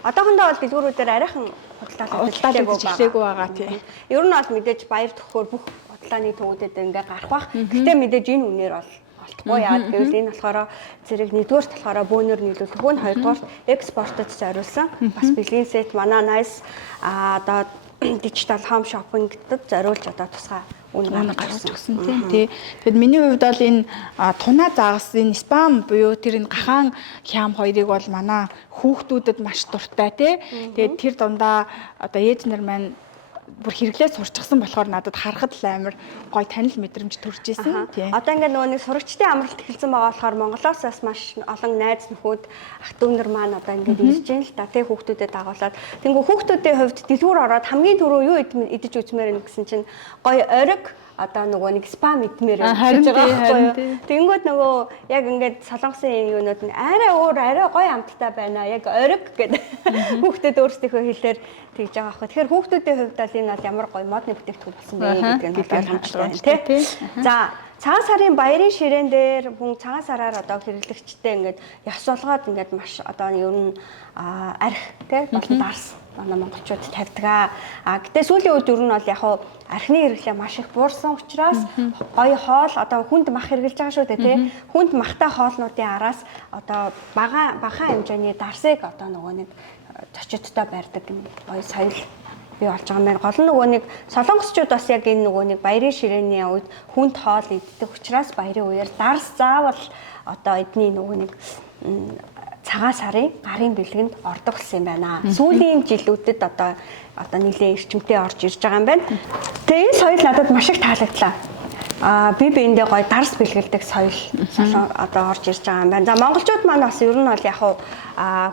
Одоохондоо бол дэлгүүрүүдээр арайхан худалдаа хийлээгүй байгаа тийм. Ер нь бол мэдээж баяр төхөөр бүх худалдааны төвүүдэд ингээ гарах бах. Гэтэ мэдээж энэ үнээр бол олдохгүй яа гэвэл энэ болохоор зэрэг нэгдүгээрт болохоор бөөнөр нийлүүлэх хүн, хоёрдугаарт экспортод зориулсан бас бэлгийн сет манай nice одоо дижитал home shopping-д зориулж одоо тусгай үн гаргаж өгсөн тий. Тэгэхэд миний хувьд бол энэ тунаа загас энэ спам буюу тэр энэ гахаан хям хоёрыг бол манай хүүхдүүдэд маш дуртай тий. Тэгээд тэр дундаа одоо ээж нар маань бүр хэрэглээ сурчсан болохоор надад харахад л амар гоё танил мэдрэмж төрж исэн тий. Одоо ингээд нөгөө нэг сурагчдын амралт эхэлсэн байгаа болохоор Монголоос бас маш олон найз нөхөд ах дүү нар маань одоо ингээд ирж байна л да тий хүүхдүүдэд дагуулад. Тэнгүү хүүхдүүдийн хувьд дэлгүүр ороод хамгийн түрүү юу идэж үзмээр гэсэн чинь гоё ориг одоо нөгөө нэг спам идмээр гэж байгаа байхгүй юу. Тэнгүүд нөгөө яг ингээд солонгосын юунууд нь арай өөр арай гоё амттай байна. Яг ориг гэдэг хүүхдүүд өөрсдийнхөө хэлээр тэгж байгаа байхгүй. Тэгэхээр хүүхдүүдийн хувьд бол энэ бол ямар гоё модны бүтээгдэхүүн болсон бэ гэдэг нь ойлгомжтой тийм. За цагаан сарын баярын ширээн дээр хүн цагаан сараар одоо хэрэглэгчтэй ингээд яс болгоод ингээд маш одоо ер нь арх тийм болон дарс манай монголчууд тавьдаг. Гэтээ сүүлийн үед ер нь бол яг хуу архины хэрэглээ маш их буурсан учраас гоё хоол одоо хүнд мах хэрэглэж байгаа шүү дээ тий. Хүнд махтай хоолнуудын араас одоо бага хэмжээний дарсыг одоо нөгөө нэг зочидтой барьдаг гоё соёл бий болж байгаа юм. Гол нь нөгөө нэг солонгосчууд бас яг энэ нөгөө нэг баярын ширээний үед хүнд хоол иддэг учраас баярын үеэр дарс заавал одоо эдний нөгөө нэг цагаан сарын гарын бэлгэнд ордог болсон юм байна. Сүүлийн жилүүдэд одоо нэлээд эрчимтэй орж ирж байгаа юм байна. Тэгээ энэ соёл надад маш их таалагдлаа. Би биэндээ гоё дарс бэлгэлдэг соёл одоо орж ирж байгаа юм байна. За монголчууд маань бас ер нь бол яг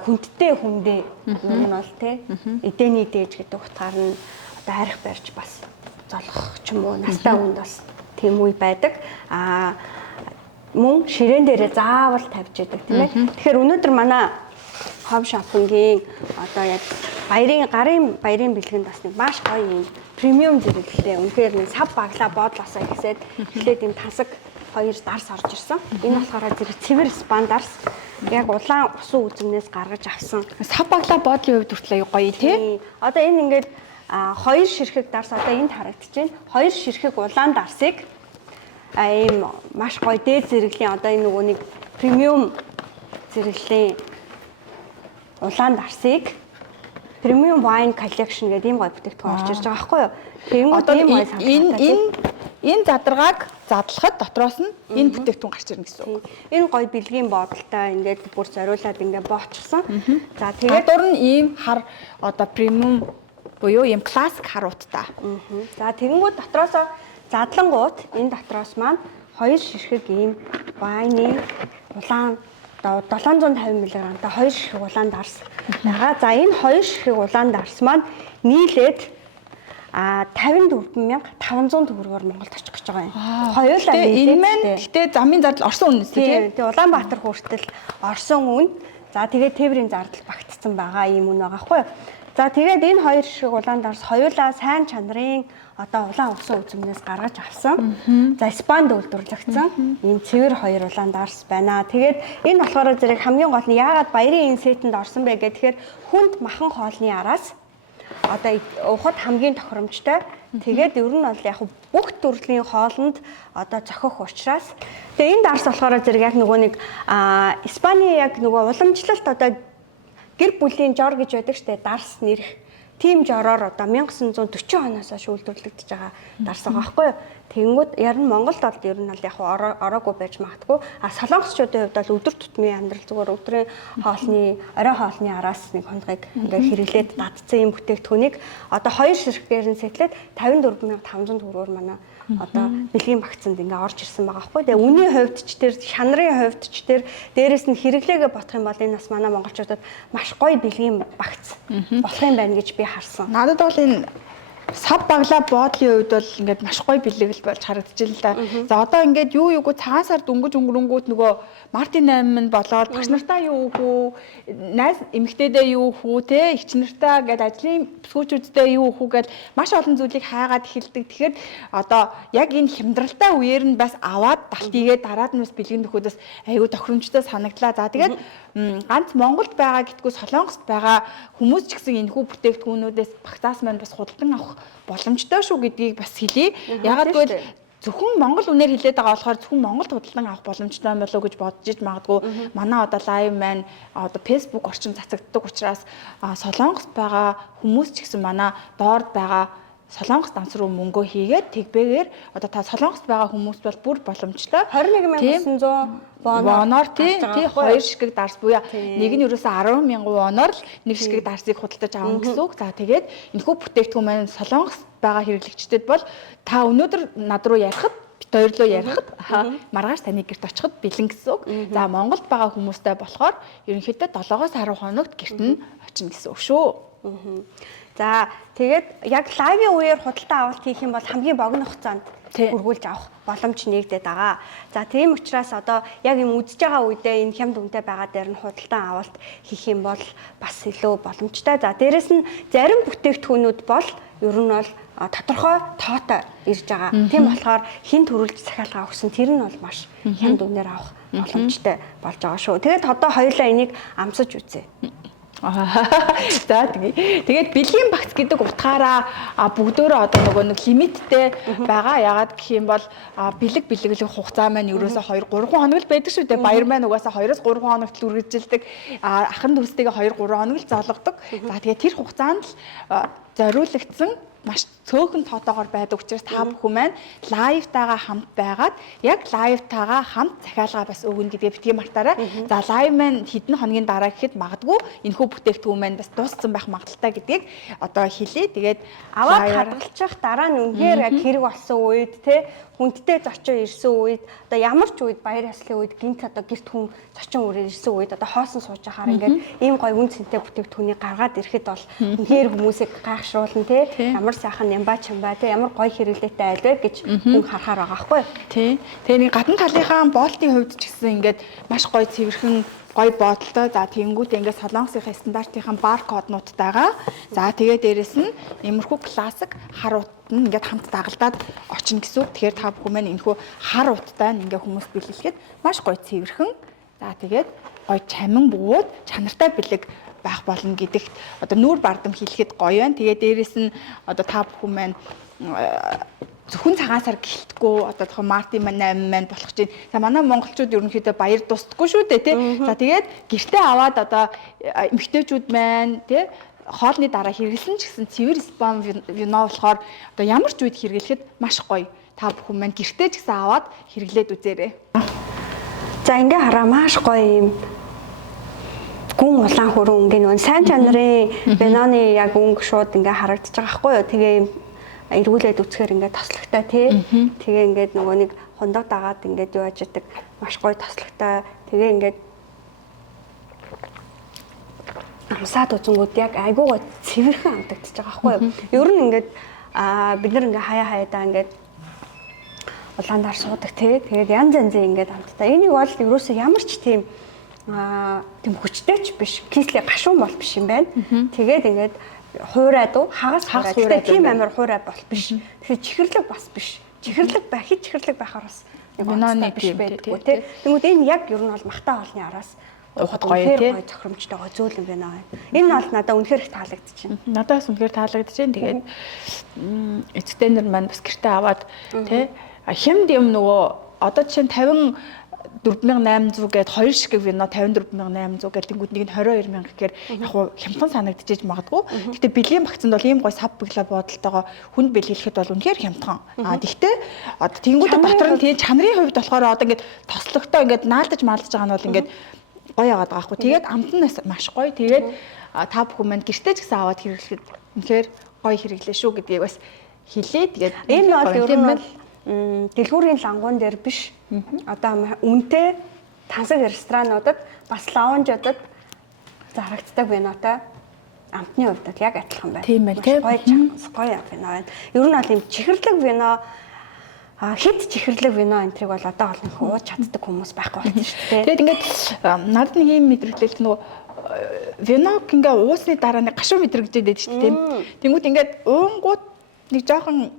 хүндтэй хүндээ ер нь бол тий эдэний дээж гэдэг утгаар нь одоо арх барьж бас золгох ч юм уу настай хүнд бас тийм үе байдаг. Мөн ширээн дээрээ заавал тавьж идэг тийм ээ. Тэгэхээр өнөөдөр манай home shopping-ийн одоо яг гарын баярын бэлгэнд бас нэг маш гоё юм премиум зэрэглэлээ. Үнэхээр нэг сав баглаа боодлосоо ихсээд эхлээд энэ тасаг хоёр дарс орж ирсэн. Энэ болохоор зэрэг цэвэр спан дарс яг улаан усан үзэмнээс гаргаж авсан. Сав баглаа боодлын хувьд хүртэл аюу гоё тий. Одоо энэ ингээд хоёр ширхэг дарс одоо энд харагдаж байна. Хоёр ширхэг улаан дарсыг ийм маш гоё дээд зэрэглийн одоо энэ нөгөө нэг премиум зэрэглийн улаан дарсыг премиум wine collection гэдэг ийм гоё бүтээгдэхүүн орж ирж байгаа байхгүй юу. Тэгэнгүүт ийм гоё санагдаж энэ задаргааг задлахад дотроос нь энэ бүтээгдэхүүн гарч ирнэ гэсэн үг. Энэ гоё бэлгийн бодолтой ингээд бүр зориулаад ингээд боочсон. За тэгээд гадуур нь ийм хар одоо премиум буюу ийм классик харуудтай. За тэгэнгүүт дотроосоо задлангууд энэ дотроос маань хоёр ширхэг ийм вайны улаан одоо 750 мг-тай хоёр ширхэг улаан дарс байгаа. За энэ хоёр ширхэг улаан дарс маань нийлээд 54500 төгрөгөөр Монголд очих гэж байгаа юм. Хоёулаа энэ маань гэтээ замын зардал орсон үнэс тийм. Тэгээ Улаанбаатар хүртэл орсон үн. За тэгээд тээврийн зардал багтцсан байгаа юм үн байгаа хгүй. За тэгээд энэ хоёр шиг улаан дарс хоёулаа сайн чанарын одоо улаан усан үзэмнээс гаргаж авсан. За спанд үйлдвэрлэгдсэн. Энэ цэвэр хоёр улаан дарс байна. Тэгээд энэ болохоор зэрэг хамгийн гол нь яагаад баярын энэ сетэнд орсон бэ гэхээр хүнд махан хоолны араас одоо ухад хамгийн тохиромжтой. Тэгээд ер нь бол яг бүх төрлийн хоолнд одоо зохих учраас тэгээд энэ дарс болохоор зэрэг яг нөгөө нэг Испани яг нөгөө уламжлалт одоо гэр бүлийн жор гэж байдаг штэ дарс нэрх тийм жороор одоо 1940 оноос хойш үйлдвэрлэгдэж байгаа дарс байгаа байхгүй юу. Тэнгүүд ярин Монголд бол ер нь яг ороогүй байж магадгүй. Солонгосчуудын хувьд бол өдөр тутмын амьдрал зүгээр өдрийн хоолны орой хоолны араас нэг хондгыг ингээ хэрэглээд дадсан юм бүтээгдэхүүнийг одоо хоёр ширхгээр нь сэтлээд 54500 төгрөгөөр манай одоо бэлгийн багцанд ингээ орж ирсэн байгаа байхгүй. Тэгээ үнийн хувьд ч тэр шанарын хувьд ч тэр дээрэс нь хэрэглээгээ бодох юм бол энэ бас манай монголчуудад маш гоё бэлгийн багц болох юм байна гэж би харсан. Надад бол энэ сав баглаа боодлын хувьд бол ингээд маш гоё бэлэгэл болж харагдчихлаа л да. За одоо ингээд юу юугүй цагаан сар дөнгөж өнгөрөнгүүд нөгөө Мартин 8 болоод багш нартаа юу хүү, найз эмэгтэйдээ юу хүү те, эгч нартаа гээд ажлын сүүчүүдтэй юу хүү гээд маш олон зүйлийг хайгаад эхэлдэг. Тэгэхээр одоо яг энэ хямдралтай үеэр нь бас аваад далтийгээ дараад нь бас бэлгэн нөхөдөөс айгүй тохиромжтой санагдлаа. За тэгээд ганц Монголд байгаа гэтгүй Солонгост байгаа хүмүүс ч гэсэн энэхүү бүтээгдэхүүнүүдээс багтаас маань бас худалдан авах боломжтой шүү гэдгийг бас хэлье. Ягаад гэвэл зөвхөн монгол үнээр хэлээд байгаа болохоор зөвхөн монголд худалдан авах боломжтой юм болов уу гэж бодож иж магадгүй. Манай одоо лайв маань одоо Facebook орчин цацагддаг учраас Солонгост байгаа хүмүүс ч гэсэн манай доорд байгаа Солонгос данс руу мөнгөө хийгээд тэгбэгээр одоо та Солонгост байгаа хүмүүс бол бүр боломжтой 21900 воноор тий 2 ширхэг дарс буюу нэг нь ерөөсө 10,000 воноор л нэг ширхэг дарсыг худалдаж авна гэсэн үг. За тэгээд энэхүү бүтээгдэхүүн маань Солонгост байгаа хэрэглэгчдэд бол та өнөөдөр над руу ярихад бит хоёрлоо ярихад маргааш таны гэрт очиход бэлэн гэсэн үг. За Монголд байгаа хүмүүстэй болохоор ерөнхийдөө 7-оос 10 хоногт гэрт нь очино гэсэн үг шүү. За тэгээд яг лайвын үеэр худалдаа авалт хийх юм бол хамгийн богино хугацаанд үргүүлж авах боломж нэгдээд байгаа. За тийм учраас одоо яг юм үдж байгаа үедээ энэ хямд үнэтэй байгаа дээр нь худалдаа авалт хийх юм бол бас илүү боломжтой. За дээрэс нь зарим бүтээгдэхүүнүүд бол ер нь бол тодорхой тоотой ирж байгаа. Тийм болохоор хин төрүүлж захиалга өгсөн тэр нь бол маш хямд үнээр авах боломжтой болж байгаа шүү. Тэгээд одоо хоёулаа энийг амсаж үзье. За тэгээд бэлгийн багц гэдэг утгаараа бүгдөө одоо нөгөө нэг лимиттэй байгаа. Ягаад гэх юм бол бэлэг хугацаа маань ерөөсөө 2-3 хоног л байдаг шүү дээ. Баяр маань угаасаа 2-3 хоногт л үргэлжилдэг. Ахын төстэйгээ 2-3 хоног л зоологдог. За тэгээд тэр хугацаанд л зориулагдсан маш цөөхөн тоотоогоор байдаг учраас та бүхэн маань лайвтайгаа хамт байгаад яг лайвтайгаа хамт захиалга бас өгнө гэдгээ битгий мартаарай. За лайв маань хэдэн хоногийн дараа гэхэд магадгүй энэхүү бүтээгдэхүүн маань бас дууссан байх магадaltaй гэдгийг одоо хэлье. Тэгээд аваад хадгалчих дараа нь үнээр яг хэрэг болсон үед те хүндтэй зочин ирсэн үед одоо ямар ч үед баяр ёслолын үед гинт одоо гэрт хүн зочин үрээр ирсэн үед одоо хоосон сууж ахаар ингээд ийм гоё үн цэнтэй бүтээгдэхүүнийг гаргаад ирэхэд бол үнээр хүмүүсийг гайхшруулна те ямар сайхан ямбаа чамбаа те ямар гоё хэрэглээтэй айл вэ гэж хүн харахаар байгаа байхгүй тий. Тэгээ нэг гадна талынхаа боолтын хувьд ч гэсэн ингээд маш гоё цэвэрхэн гой бодлоо. За тэнгүүтээ ингээд солонгосын стандартынхаа баркоднуудтайгаа. За тэгээ дээрэс нь иймэрхүү классик харууд нь ингээд хамт дагалдаад очино гэсэн үг. Тэгэхээр та бүхэн маань энэхүү хар уттай нь ингээд хүмүүс бэлгэлэхэд маш гоё цэвэрхэн. За тэгээд гоё чамин бөгөөд чанартай бэлэг байх болно гэдэгт одоо нүүр бардам хэлэхэд гоё байна. Тэгээ дээрэс нь одоо та бүхэн маань зөвхөн цагаан сар гэлтгүй одоо тохоо Мартин маань 8 маань болох чинь. За манай монголчууд ерөнхийдөө баяр дуустдаггүй шүү дээ тий. За тэгээд гэртээ аваад одоо эмэгтэйчүүд маань тий хоолны дараа хэрэглэсэн ч гэсэн цэвэр спам вино болохоор одоо ямар ч үед хэрэглэхэд маш гоё. Та бүхэн маань гэртээ ч гэсэн аваад хэрэглээд үзээрэй. За ингээ хараа маш гоё юм гүн улаан хөрөн өнгөний нөө сайн чанарын виноны яг өнгө шууд ингээ харагдаж байгаа байхгүй юу. Тэгээ эргүүлээд үцхээр ингээд тослогтой тий. Тэгээ ингээд нөгөө нэг хундаг дагаад ингээд юу ажидаг маш гоё тослогтой. Тэгээ ингээд амсаад үзэнгүүд яг айгуу гоё цэвэрхэн амтагдчихж байгаа байхгүй юу. Ер нь ингээд бид нар ингээд хаяадаа ингээд улаандаар суудаг тий. Тэгээд янз янзын ингээд амттай. Энийг бол ерөөсөө ямар ч тийм хүчтэйч биш. Кислээ гашуун бол биш юм байна. Тэгээд ингээд хуурайд уу хагас хуурай. Тийм амар хуурай бол биш. Тэгэхээр чихэрлэг бас биш. Чихэрлэг байх, хит чихэрлэг байхаар бас виноны биш байдаггүй тий. Тэгмүүд энэ яг ер нь бол махтаа хоолны араас ухад гоё тий. Зохиромжтой гоё зүйл юм байна. Энэ бол надад үнэхээр их таалагдчихэв. Надаас үнэхээр таалагдчихэв. Тэгээд эцэгтэй нар маань бас гэртээ аваад тий хямд юм нөгөө одоо жишээ нь 54,800 гээд 2 ширхэг вино 54,800 гээд тэнгууд нэг нь 22,000 гэхээр яг хуу хямдхан санагдчихэж магадгүй. Гэхдээ бэлгийн багцанд бол ийм гой сав бэглэ бодолтойгоо хүнд бэлгэлэхэд бол үнэхээр хямдхан. Гэхдээ одоо тэнгууд дотор нь тийм чанарын хувьд болохоор одоо ингээд тослогтой ингээд наалдаж маалдаж байгаа нь бол ингээд гоё яагаад байгаа хгүй. Тэгээд амтнаас маш гоё. Тэгээд та бүхэн маань гэртээ ч гэсэн аваад хэрэглэхэд үнэхээр гоё хэрэглээ шүү гэдгийг бас хэлээ. Тэгээд энэ бол ер нь дэлгүүрийн лангуун дээр биш. Одоо үнэтэй тансаг ресторануудад бас лаунжуудад зарагддаг винотой амтны хувьд яг адилхан байна. Тийм байна тийм. Гоё вино байна. Ер нь бол юм чихэрлэг вино хэд чихэрлэг вино энтриг бол одоо олон хууж чаддаг хүмүүс байхгүй байна шүү дээ. Тэгээд ингээд надад нэг юм мэдрэгдэл нөгөө виног ингээ уусны дараа нэг гашуун мэдрэгдээд байдаг шүү дээ тийм. Тэнгүүд ингээд уунгууд нэг жоохон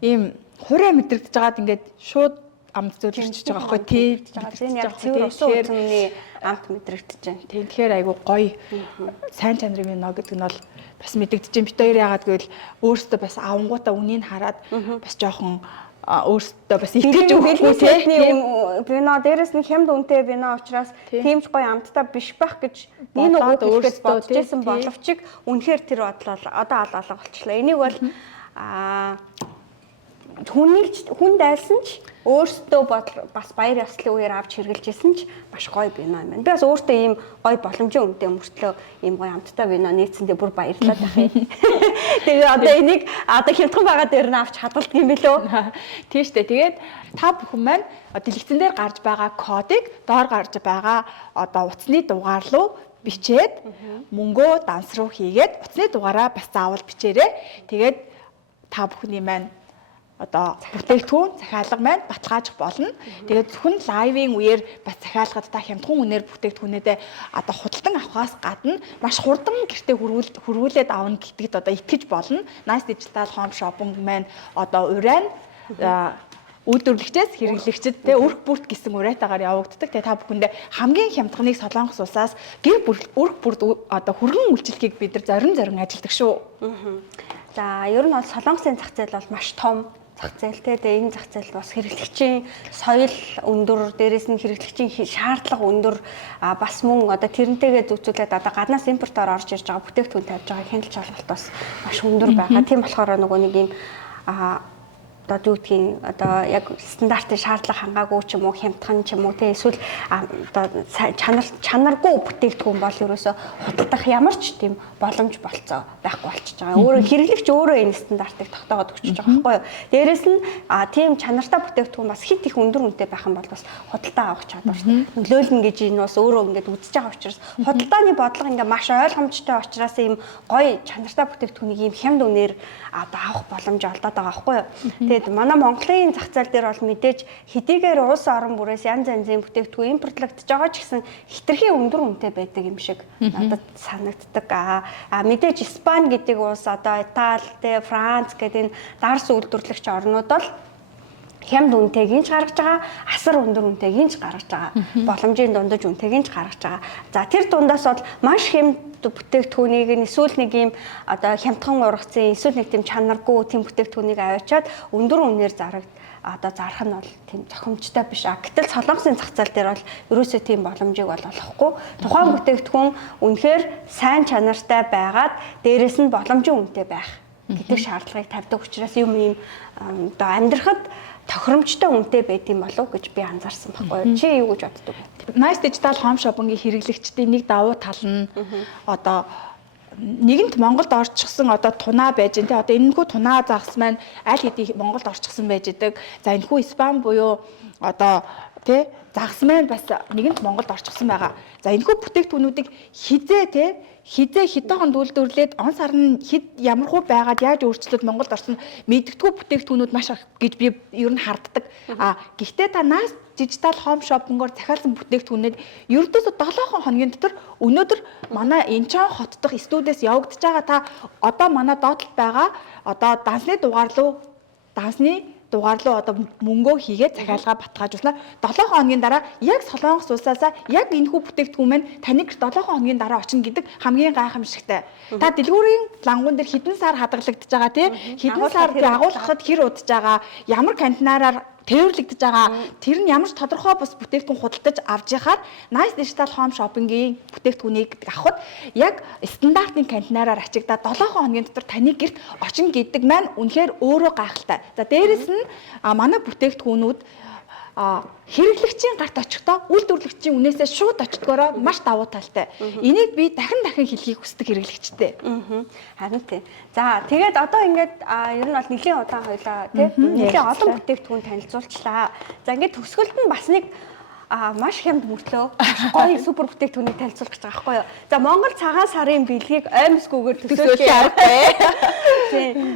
ийм хураа мэдрэгдэж байгаад ингээд шууд амт зөвлөрч байгаа байхгүй тий. Энэ яг цэвэр усан үзмний амт мэдрэгдэж байна. Тийм тэгэхээр айгу гоё сайн чанарын вино гэдэг нь бол бас мэдэгдэж байна. Бид хоёр яагаад гэвэл өөрсдөө бас авангуудаа үнийг хараад бас жоохон өөрсдөө бас итгэж өгөхгүй тийм вино дээрээс нь хямд үнэтэй вино учраас тийм ч гоё амттай биш байх гэж энэ үгээс өөрсдөө бодож исэн боловч үнэхээр тэр бодлоо одоо алга болчихлоо. Энийг бол хүн дайлсан ч өөрсдөө бас баяр ёслолын үеэр авч хэрглэж исэн ч маш гоё вино юм байна. Би бас өөртөө ийм гоё боломжийн үнэтэй мөртлөө ийм гоё амттай вино нээцэндээ бүр баярлалаа байх юм. Тэгээ одоо энийг одоо хямдхан байгаа дээр нь авч хадгалдаг юм билүү? Тийм шүү дээ. Тэгээд та бүхэн маань дэлгэцэн дээр гарч байгаа кодыг доор гарч байгаа одоо утасны дугаар руу бичээд мөнгөө данс руу хийгээд утасны дугаараа бас заавал бичээрэй. Тэгээд та бүхний маань одоо бүтээгдэхүүн захиалга маань баталгаажих болно. Тэгээд зөвхөн лайвын үеэр бас захиалгад та хямдхан үнээр бүтээгдэхүүнээдээ одоо худалдан авахаас гадна маш хурдан гэртээ хөрвүүлээд авна гэдэгт одоо итгэж болно. Nice Digital Home Shopping маань одоо урайн үйлдвэрлэгчээс хэрэглэгчд те өрх бүрт гэсэн уриатаагаар явагддаг. Тэгээ та бүхэндээ хамгийн хямдганыг Солонгос улсаас гэр өрх бүрт одоо хүргэн үйлчлэгийг бид нар зорин ажилладаг шүү. За ер нь бол Солонгосын зах зээл бол маш том зах зээлтэй. Тэгээ энэ зах зээл бас хэрэглэгчийн соёл өндөр, дээрээс нь хэрэглэгчийн шаардлага өндөр, бас мөн одоо тэрнтэйгээ зүгцүүлээд одоо гаднаас импортоор орж ирж байгаа бүтээгдэхүүн тавьж байгаа хяналт шалгалт бас маш өндөр байгаа. Тийм болохоор нөгөө нэг юм одоо юу гэдгийг одоо яг стандартын шаардлага хангаагүй ч юм уу, хямдхан ч юм уу те эсвэл одоо чанаргүй бүтээгдэхүүн бол ерөөсө худалдах ямар ч тийм боломж болцоо байхгүй болчихж байгаа. Өөрөө хэрэглэгч өөрөө энэ стандартыг тогтоогоод өгч байгаа байхгүй юу. Дээрээс нь тийм чанартай бүтээгдэхүүн бас хит их өндөр үнэтэй байх юм бол бас худалдаа авах чадвартай. Нөлөөлнө гэж энэ бас өөрөө ингээд үзэж байгаа учраас худалдааны бодлого ингээд маш ойлгомжтой учраас ийм гоё чанартай бүтээгдэхүүнийг ийм хямд үнээр одоо авах боломж олдоод байгаа байхгүй юу. Тэгээд манай Монголын зах зээл дээр бол мэдээж хэдийгээр улс орон бүрээс янз янзын бүтээгдэхүүн импортлогдож байгаа ч гэсэн хитрхи өндөр үнэтэй байдаг юм шиг надад санагддаг. Мэдээж Испани гэдэг улс одоо Итали, Франц гэдэг энэ дарс үйлдвэрлэгч орнууд бол хямд үнэтэйг инж гаргаж байгаа, асар өндөр үнэтэйг инж гаргаж байгаа. Боломжийн дундаж үнэтэйг инж гаргаж байгаа. За тэр дундаас бол маш хямд бүтээгдэхүүнийг эсвэл нэг юм одоо хямдхан ургацын эсвэл нэг тийм чанаргүй тийм бүтээгдэхүүнийг аваачаад өндөр үнээр зарах нь бол тийм зохимжтой биш. Гэтэл Солонгосын зах зээл дээр бол ерөөсөө тийм боломжийг бол олохгүй. Тухайн бүтээгдэхүүн үнэхээр сайн чанартай байгаад дээрэс нь боломжийн үнэтэй байх гэдэг шаардлагыг тавьдаг учраас юм одоо амьдрахад тохиромжтой үнэтэй байд юм болов гэж би анзаарсан байхгүй юу? Чи юу гэж боддог вэ? Nice Digital Home Shopping-ийн хэрэглэгчдийн нэг давуу тал нь одоо нэгэнт Монголд орчихсон одоо тунаа байж гэн тий одоо энэхүү тунаа загас маань аль хэдийн Монголд орчихсон байж идэг. За энэхүү Испани буюу одоо тий загас маань бас нэгэнт Монголд орчихсон байгаа. За энэхүү бүтээгдэхүүнүүдийг хизээ хэдэн хонд үйлдвэрлээд он сар нь хэд ямархуу байгаад яаж өөрчлөлт Монголд орсон мэддэггүй бүтээгдэхүүнүүд маш их гэж би ер нь харддаг. Гэхдээ та Nice Digital Home Shopping-оор захиалсан бүтээгдэхүүнүүд ердөөсөө 7 хоногийн дотор өнөөдөр манай Инчон хот дахь студиэс явагдаж байгаа та одоо манай доотлол байгаа одоо дансны дугаар руу одоо мөнгөө хийгээд захиалгаа баталгаажуулснаар 7 хоногийн дараа яг Солонгос улсаасаа яг энэхүү бүтээгдэхүүн маань таны гэрт 7 хоногийн дараа очино гэдэг хамгийн гайхамшигтай. Та дэлгүүрийн лангуун дээр хэдэн сар хадгалагдаж байгаа тий хэдэн сар агуулгахад хэр удаж байгаа ямар контейнераар тээвэрлэгдэж байгаа тэр нь ямар ч тодорхой бус бүтээгдэхүүн худалдаж авч яхаар Nice Digital Home Shopping-ийн бүтээгдэхүүнийг авахд яг стандартын контейнераар ачигдаад 7 хоногийн дотор таны гэрт очино гэдэг маань үнэхээр өөрөө гайхалтай. За дээрэс нь манай бүтээгдэхүүнүүд хэрэглэгчийн гарт очихдоо үйлдвэрлэгчийн үнээсээ шууд очдгоороо маш давуу талтай. Энийг би дахин хэлхийг хүсдэг хэрэглэгчтэй. Харин тийм. За тэгээд одоо ингээд ер нь бол нэлийн удаан хойлоо тий нэлийн олон бүтээгдэхүүн танилцуулчлаа. За ингээд төгсгөлд нь бас нэг маш хямд мөртлөө гоё супер бүтээгдэхүүнийг танилцуулах гэж байгаа байхгүй юу. За Монгол цагаан сарын бэлгийг оймсгүйгээр төсөөлж ярихтай.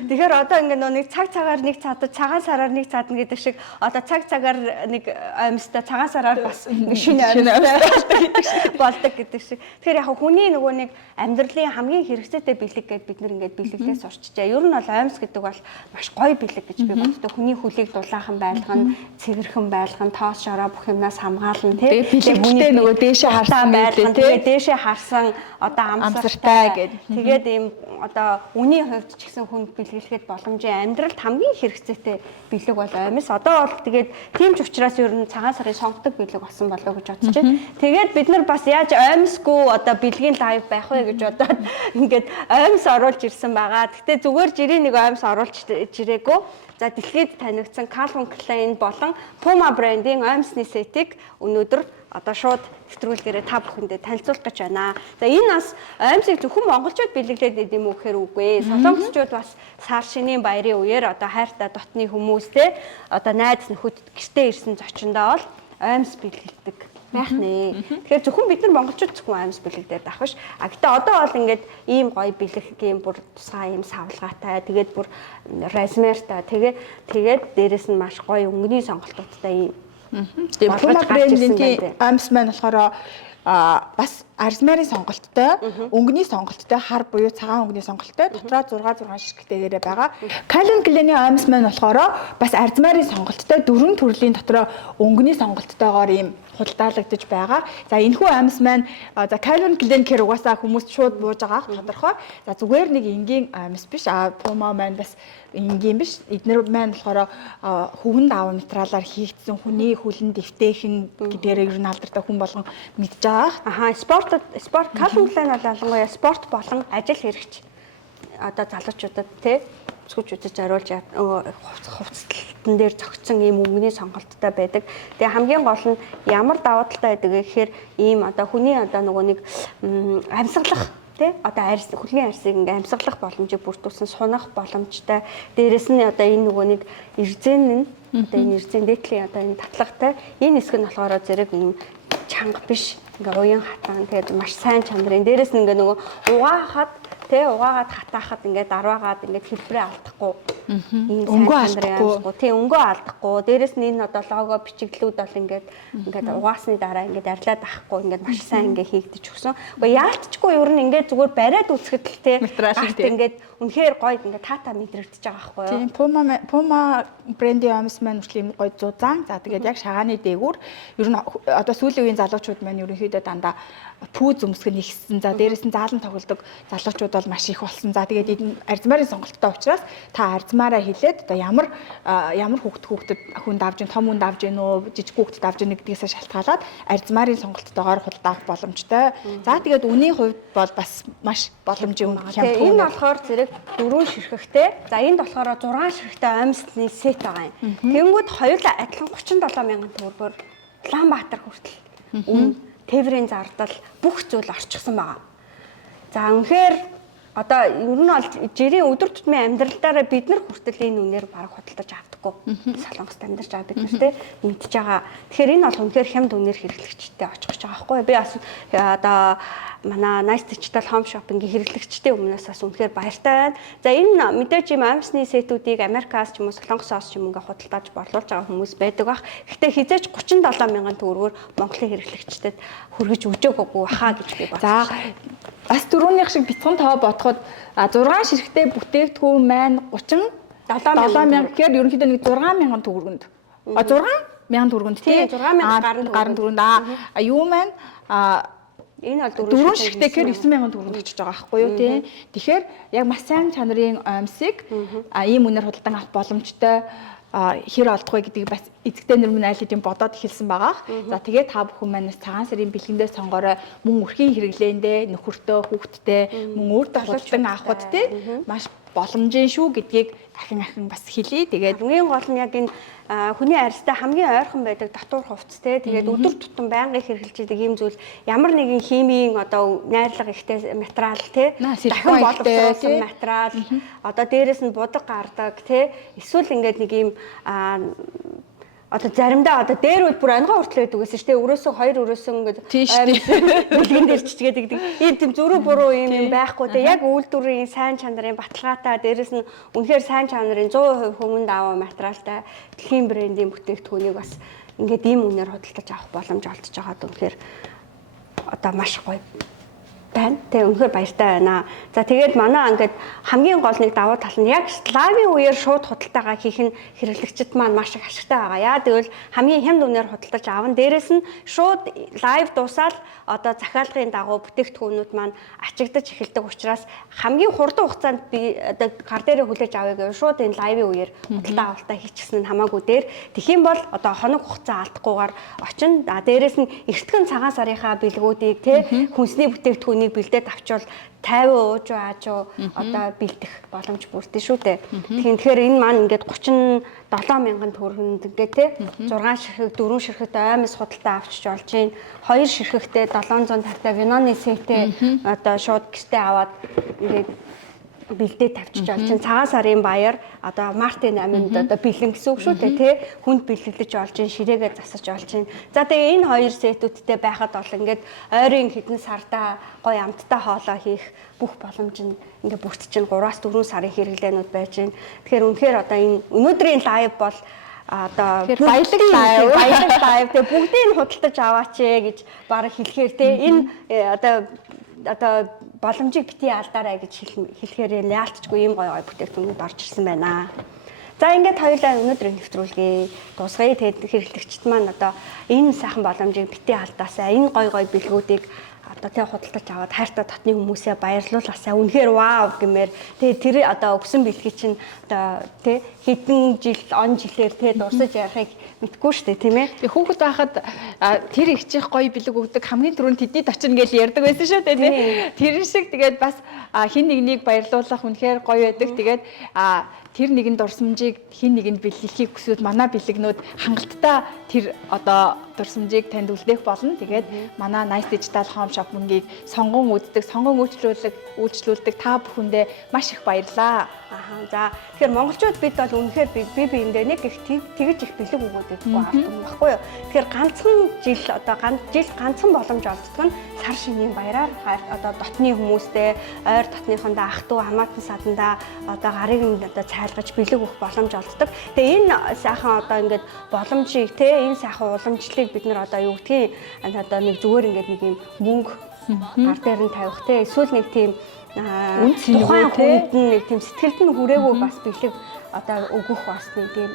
Тэгэхээр одоо ингээд нэг цагаар нэг цаадаж цагаан сараар нэг цаадна гэдэг шиг одоо цагаар нэг оймстой цагаан сараар бас шинэ оймстой болдог гэдэг шиг. Тэгэхээр яг хүний нөгөө нэг амьдралын хамгийн хэрэгцээтэй бэлэг гэдээ бид нэр ингээд бэлэглээ сурчжээ. Ер нь бол оймс гэдэг бол маш гоё бэлэг гэж би боддог. Хүний хөлийг дулаахан байлгах нь, цэвэрхэн байлгах нь, тоос шороо бүх юмнаас хамгаалах хамгаална тий. Бэлэгтэй нөгөө дээшээ харсан байлган тэгээ дээшээ харсан одоо амсартай гэдэг. Тэгээд ийм одоо үний хувьд ч гэсэн хүнд бэлгэлэхэд боломжийн амьдралд хамгийн хэрэгцээтэй бэлэг бол оймс. Одоо бол тэгээд тийм ч учраас ер нь цагаан сарын сонгодог бэлэг болсон болоо гэж бодож байна. Тэгээд бид нар бас яаж оймсгүй одоо бэлгийн лайв байх вэ гэж бодоод ингээд оймс оруулж ирсэн байгаа. Гэтэ зүгээр жирийн нэг оймс оруулж ирээгүй. За дэлхийд танигдсан Calvin Klein болон Puma брендийн оймсны сетийг өнөөдөр одоо шууд нэвтрүүлгээрээ та бүхэндээ танилцуулах гэж байна. За энэ бас оймсыг зөвхөн монголчууд бэлэглээд идэм үү гэхээр үгүй. Солонгосчууд бас сар шинийн баярын үеэр одоо хайртай дотны хүмүүстэй одоо найз нөхөд гэртээ ирсэн зочиндоо бол оймс бэлгэлдэг байх нэ. Тэгэхээр зөвхөн бид нар монголчууд зөвхөн оймс бэлэгдээд авах биш. А гэтээ одоо бол ингээд ийм гоё бэлэг юм бүр тусгай ийм савлгаатай. Тэгээд бүр размертай. Тэгээд дээрэс нь маш гоё өнгөний сонголтуудтай ийм. Тэгээд Puma брендийн оймс маань болохоор бас арзмарын сонголттой, өнгөний сонголттой, хар буюу цагаан өнгөний сонголттой, дотроо 6 ширхтэгээрээ байгаа. Calvin Klein-ийн оймс маань болохоор бас арзмарын сонголттой, 4 төрлийн дотроо өнгөний сонголттойгоор ийм худалдаалагдаж байгаа. За энэхүү оймс маань за Calvin Klein гэхэр угаасаа хүмүүс шууд бууж байгаа тодорхой. За зүгээр нэг энгийн оймс биш. Puma маань бас энгийн биш. Эднэр маань болохоор хөвөнд аав материалаар хийгдсэн хүний хөлн дэвтэйхэн гэдгээр ер нь алдартай хүн болгон мэдж байгаа. Спорт Calvin Klein бол ялангуяа спорт болон ажил хэрэгч одоо залуучуудад тий бүсгүүчүүдэд зориулж хувцасталтан дээр зогтсон ийм өнгөний сонголттой байдаг. Тэгээ хамгийн гол нь ямар давуу талтай байдаг гэхээр ийм одоо хүний одоо нөгөө нэг амьсгалах тий одоо арьс хөлний арьсыг ингээм амьсгалах боломжийг бүрдүүлсэн сунах боломжтой. Дээрэс нь одоо энэ нөгөө нэг эрзэн нь одоо энэ эрзэн дээдлийн одоо энэ татлагтай энэ хэсэг нь болохоор зэрэг ийм чанга биш ингээ уян хатан тэгээд маш сайн чанарын дээрэс нь ингээ нөгөө угаагаад хатаахад ингээд дараагаад ингээд хэлбэрээ алдахгүй. Өнгөө алдахгүй. Тийм өнгөө алдахгүй. Дээрэс нь энэ одоо лого бичиглүүд бол ингээд угаасны дараа ингээд арилаад авахгүй ингээд маш сайн ингээд хийгдэж өгсөн. Уу яалтчгүй ер нь ингээд зүгээр бариад үсгэд л те ингээд үнэхээр гоё ингээд таата мэдрэгдэж байгаа байхгүй юу? Тийм Puma брендийн оймс маань үргэлжлэн гоё зузаан. За тэгээд яг шагааны дээгүүр ер нь одоо сүүлийн үеийн залуучууд маань ерөнхийдөө дандаа пүүз өмсгөн ихсэн. За дээрэс нь заалан тоглодог залуучууд бол маш их болсон. За тэгээд энэ арзмарын сонголттой учраас та арзмаараа хэлээд одоо ямар хүүхдэд хүнд авж ийн том хүнд авж ийн үү жижиг хүүхдэд авж ийн гэдгээс шалтгаалаад арзмарын сонголттойгоор худалдаах боломжтой. За тэгээд үнийн хувьд бол бас маш боломжийн хямд. Энэ болохоор зэрэг 4 ширхэгтэй. За энд болохоор 6 ширхэгтэй оймсны сет байгаа юм. Тэнгүүд хоёулаа адилхан 37,000 төгрөгөөр Улаанбаатар хүртэл тээврийн зардал бүх зүйл орчихсон байгаа. За үнэхээр одоо ер нь бол жирийн өдөр тутмын амьдралдаараа бид нар хүртэл энэ үнээр бараг худалдаж авдаггүй. Солонгост амьдарч байгаа бид нар те мэдж байгаа. Тэгэхээр энэ бол үнэхээр хямд үнээр хэрэглэгчтэй очих гэж байгаа байхгүй. Би бас одоо манай Nice Digital Home Shopping-ийн хэрэглэгчдийн өмнөөс бас үнэхээр баяртай байна. За энэ мэдээж юм оймсны сетүүдийг Америкаас ч юм уу Солонгосоос ч юм ингээ худалдаж борлуулж байгаа хүмүүс байдаг бах. Гэхдээ хизээч 37,000 төгрөгөөр Монголын хэрэглэгчдэд хүргэж өгөөгүй хаа гэж би бодлоо. За бас түрүүнийх шиг бяцхан тоо бодоход 6 ширхтээ бүтээгдэхүүн маань 37,000 гэхээр ерөнхийдөө нэг 6,000 төгрөгөнд. 6,000 төгрөгөнд тий 6,000 гарын төгрөгөнд юу маань энэ бол 4 ширхтээ гэхээр 9,000 төгрөгөнд очиж байгаа байхгүй юу тий. Тэгэхээр яг маш сайн чанарын оймсыг ийм үнээр худалдан авах боломжтой хэр олдох вэ гэдгийг бас эзэгтэй нэрмэн айл хэдийн бодоод эхэлсэн байгаа. За тэгээд та бүхэн манаас цагаан сарын бэлгэндээ сонгорой мөн үрхийн хэрэглээндээ нөхөртөө хүүхдтэй мөн өөртөө худалдан авахд тий маш боломжийн шүү гэдгийг дахин бас хэлье. Тэгээд хамгийн гол нь яг энэ хүний арьстай хамгийн ойрхон байдаг татвар хувцас те тэгээд өдөр тутам байнгын хэрэгжилж байдаг ийм зүйл ямар нэгэн химийн одоо найрлага ихтэй материал те дахин боловсруулсан материал одоо дээрэс нь будаг гардаг те эсвэл ингээд нэг ийм одоо заримдаа одоо дээр үл бүр ангаа хүртэл байдаг гэсэн чинь өрөөсөө хоёр өрөөсөө ингээд бэлгэн дээр чичгээд гэдэг. Ийм тийм зөрүү буруу юм байхгүй те яг үйлдвэрийн сайн чанарын баталгаатай дээрэс нь үнэхээр сайн чанарын 100% хүмүүнд аваа материалтай дэлхийн брендийн бүтээгдэхүүнийг бас ингээд ийм үнээр худалдаж авах боломж олдож байгаа. Үнэхээр одоо маш гоё байна. Тэгээ үнэхээр баяртай байна. За тэгээд манай ингээд хамгийн гол нэг давуу тал нь яг лайвын үеэр шууд худалдаагаа хийх нь хэрэглэгчид маань маш их ашигтай байгаа. Яа тэгвэл хамгийн хямд үнээр худалдаж аван дээрэс нь шууд лайв дуусаад одоо захиалгын дагуу бүтээгдэхүүнүүд маань ачигдаж эхэлдэг учраас хамгийн хурдан хугацаанд би одоо гар дээрээ хүлээж авъя гэвэл шууд энэ лайвын үеэр худалдаа авалтаа хийчихсэн нь хамаагүй дээр. Тэгхийн бол одоо хоног хугацаа алдахгүйгээр очино. Дээрэс нь эртхэн цагаан сарынхаа бэлгүүдийг хүнсний бүтээгдэхүүнийг бэлдээд авчвал 50 ууж аажуу одоо бэлдэх боломж бүрдэн шүү дээ. Тэгэхээр энэ маань ингээд 37,000 төгрөгөнд ингээд те 6 ширхэг 4 ширхэгт аймс худалдаа авчиж болж байна. 2 ширхэгтээ 750-тай виноны сетээ одоо шууд гэртээ аваад ингээд бэлдээ тавьчих болж чинь цагаан сарын баяр одоо мартын 8-нд одоо бэлэн гэсэн үг шүү дээ тий хүнд бэлгэлж болж чинь ширээгээ засаж болж чинь за тэгээ энэ хоёр сетүүдтэй байхад бол ингээд ойрын хэдэн сарда гоё амттай хоолоо хийх бүх боломж нь ингээд бүрт чинь 3-4 сарын хэрэглээнүүд байж байна. Тэгэхээр үнэхээр одоо энэ өнөөдрийн лайв бол одоо баялаг лайв тэгээ бүгдийг нь худалдаж аваач гэж баг хэлэхээр тий энэ одоо боломжийг битгий алдаарай гэж хэлэхээр яалтчгүй ийм гоё бүтээгдэхүүнүүд орж ирсэн байна. За ингээд хоёулаа өнөөдрийн нэвтрүүлгээ дуусгая. Тэгээд хэрэглэгчд маань одоо энэ сайхан боломжийг битгий алдаасаа энэ гоё бэлгүүдийг одоо тэг худалдаж аваад хайртай дотны хүмүүсээ баярлуулаасаа үнэхээр вау гэмээр тэгээ тэр одоо өгсөн бэлгийг чинь одоо тэг хэдэн жил он жилээр тэг дуусаж ярихыг мэдгүй шүү дээ тийм ээ. Тэг хүүхэд байхад тэр их чих гоё бэлэг өгдөг хамгийн түрүүнд тэдний очино гэж ярьдаг байсан шүү дээ тийм. Тэр шиг тэгээд бас хин нэгнийг баярлуулах үнэхээр гоё байдаг. Тэгээд тэр нэгэн дурсамжийг хин нэгэнд бэлгэлхийг хүсвэл манай бэлэгнүүд хангалттай тэр одоо дурсамжийг танд үлдээх болно. Тэгээд манай Nice Digital Home Shopping-ийг сонгон үздэг, сонгон үйлчлүүлдэг та бүхэндээ маш их баярлалаа. За тэгэхээр монголчууд бид бол үнэхээр бие биендээ нэг их тэгж их бэлэг өгөөд байхгүй юу. Тэгэхээр ганцхан боломж олддог нь сар шинийн баяраар одоо дотны хүмүүстэй ойр дотныхондоо ах トゥ хамаатан садандаа одоо гарыг нь одоо цайлгаж бэлэг өгөх боломж олддог. Тэгээ энэ сайхан одоо ингээд боломжийг энэ сайхан уламжлалыг бид нар одоо юу гэдгийг одоо нэг зүгээр ингээд нэг юм мөнгө гар дээр нь тавих эсвэл нэг тийм тухайн хүнд нэг тийм сэтгэлд нь хүрээгүй бас бэлэг одоо өгөх бас нэг тийм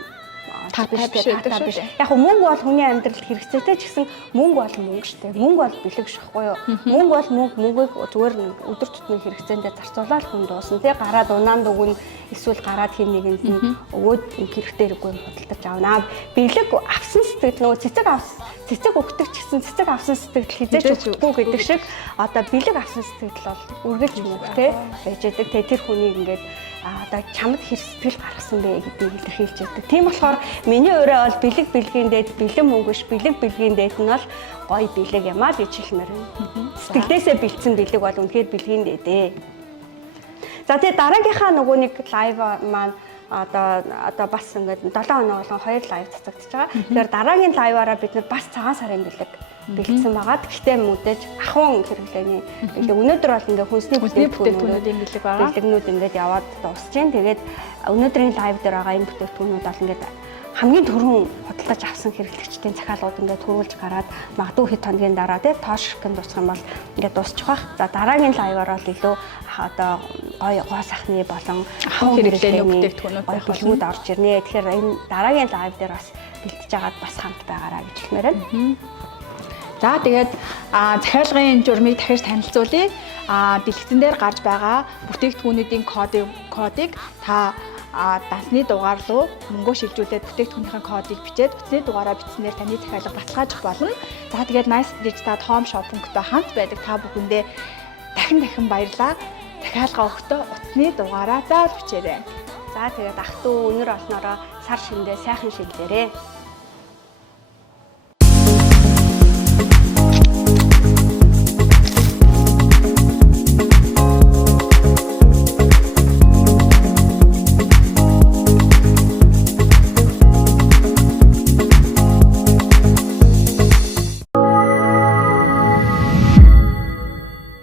биш. Яг мөнгө бол хүний амьдралд хэрэгцээтэй ч гэсэн мөнгө бол мөнгө шүү дээ. Мөнгө бол бэлэг шахгүй юу? Мөнгө бол мөнгөийг зүгээр өдөр тутмын хэрэгцээндээ зарцуулаад хүн дуусна. Тэ гараад унаанд өгнө эсвэл гараад хин нэгэнд нь өгөөд хэрэгтэй хэрэггүй худалдаж авна. Бэлэг авсан сэтгэл нөгөө цэцэг өгдөг ч гэсэн цэцэг авсан сэтгэл хизээч өгөхгүй гэдэг шиг одоо бэлэг авсан сэтгэл бол үргэлж мөнгөтэй байж байгаа. Тэр хүнийг ингээд одоо чамд хэр сэтгэл гаргасан бэ гэдгийг илэрхийлж байдаг. Тийм болохоор миний өөрөө бол бэлэг бэлгийн дээд бэлэн мөнгө биш бэлэг бэлгийн дээд нь бол гоё бэлэг юмаа гэж хэлмээр байна. Сэтгэлдээсээ бэлдсэн бэлэг бол үнэхээр бэлгийн дээдээ. За тэгээ дараагийнхаа нөгөө нэг лайв маань одоо бас ингээд 7 хоног болгон 2 лайв цацагдчихж байгаа. Тэгэхээр дараагийн лайваараа бид нар бас цагаан сарын бэлэг бэлдсэн байгаа. Гэхдээ мэдээж ахуйн хэрэглээний бэлэг өнөөдөр бол ингээд хүнсний бүтээгдэхүүнүүдийн бэлэг байгаа. Бэлэгнүүд ингээд яваад дуусж байна. Тэгээд өнөөдрийн лайв дээр байгаа энэ бүтээгдэхүүнүүд бол ингээд хамгийн түрүүн худалдаж авсан хэрэглэгчдийн захиалгууд ингээд төрүүлж гараад магадгүй хэд хоногийн дараа тоош гэн дуусах юм бол ингээд дуусчих байх. За дараагийн лайваар бол илүү одоо гоо сайхны болон ахуйн хэрэглээний бүтээгдэхүүнүүд байх бэлгүүд орж ирнэ. Тэгэхээр энэ дараагийн лайв дээр бас бэлтэж агаад бас хамт байгаараа гэж хэлмээр байна. За тэгээд захиалгын журмыг дахиж танилцуулъя. Дэлгэцэн дээр гарч байгаа бүтээгдэхүүнүүдийн кодыг та дансны дугаар руу мөнгөө шилжүүлээд бүтээгдэхүүнийхэн кодыг бичээд утасны дугаараа бичснээр таны захиалга баталгаажих болно. За тэгээд Nice Digital Home Shopping-тай хамт байдаг та бүхэндээ дахин баярлалаа. Захиалга өгөхдөө утасны дугаараа заавал бичээрэй. За тэгээд ах トゥ өнөр олноороо сар шиндээ сайхан шилжээрэй.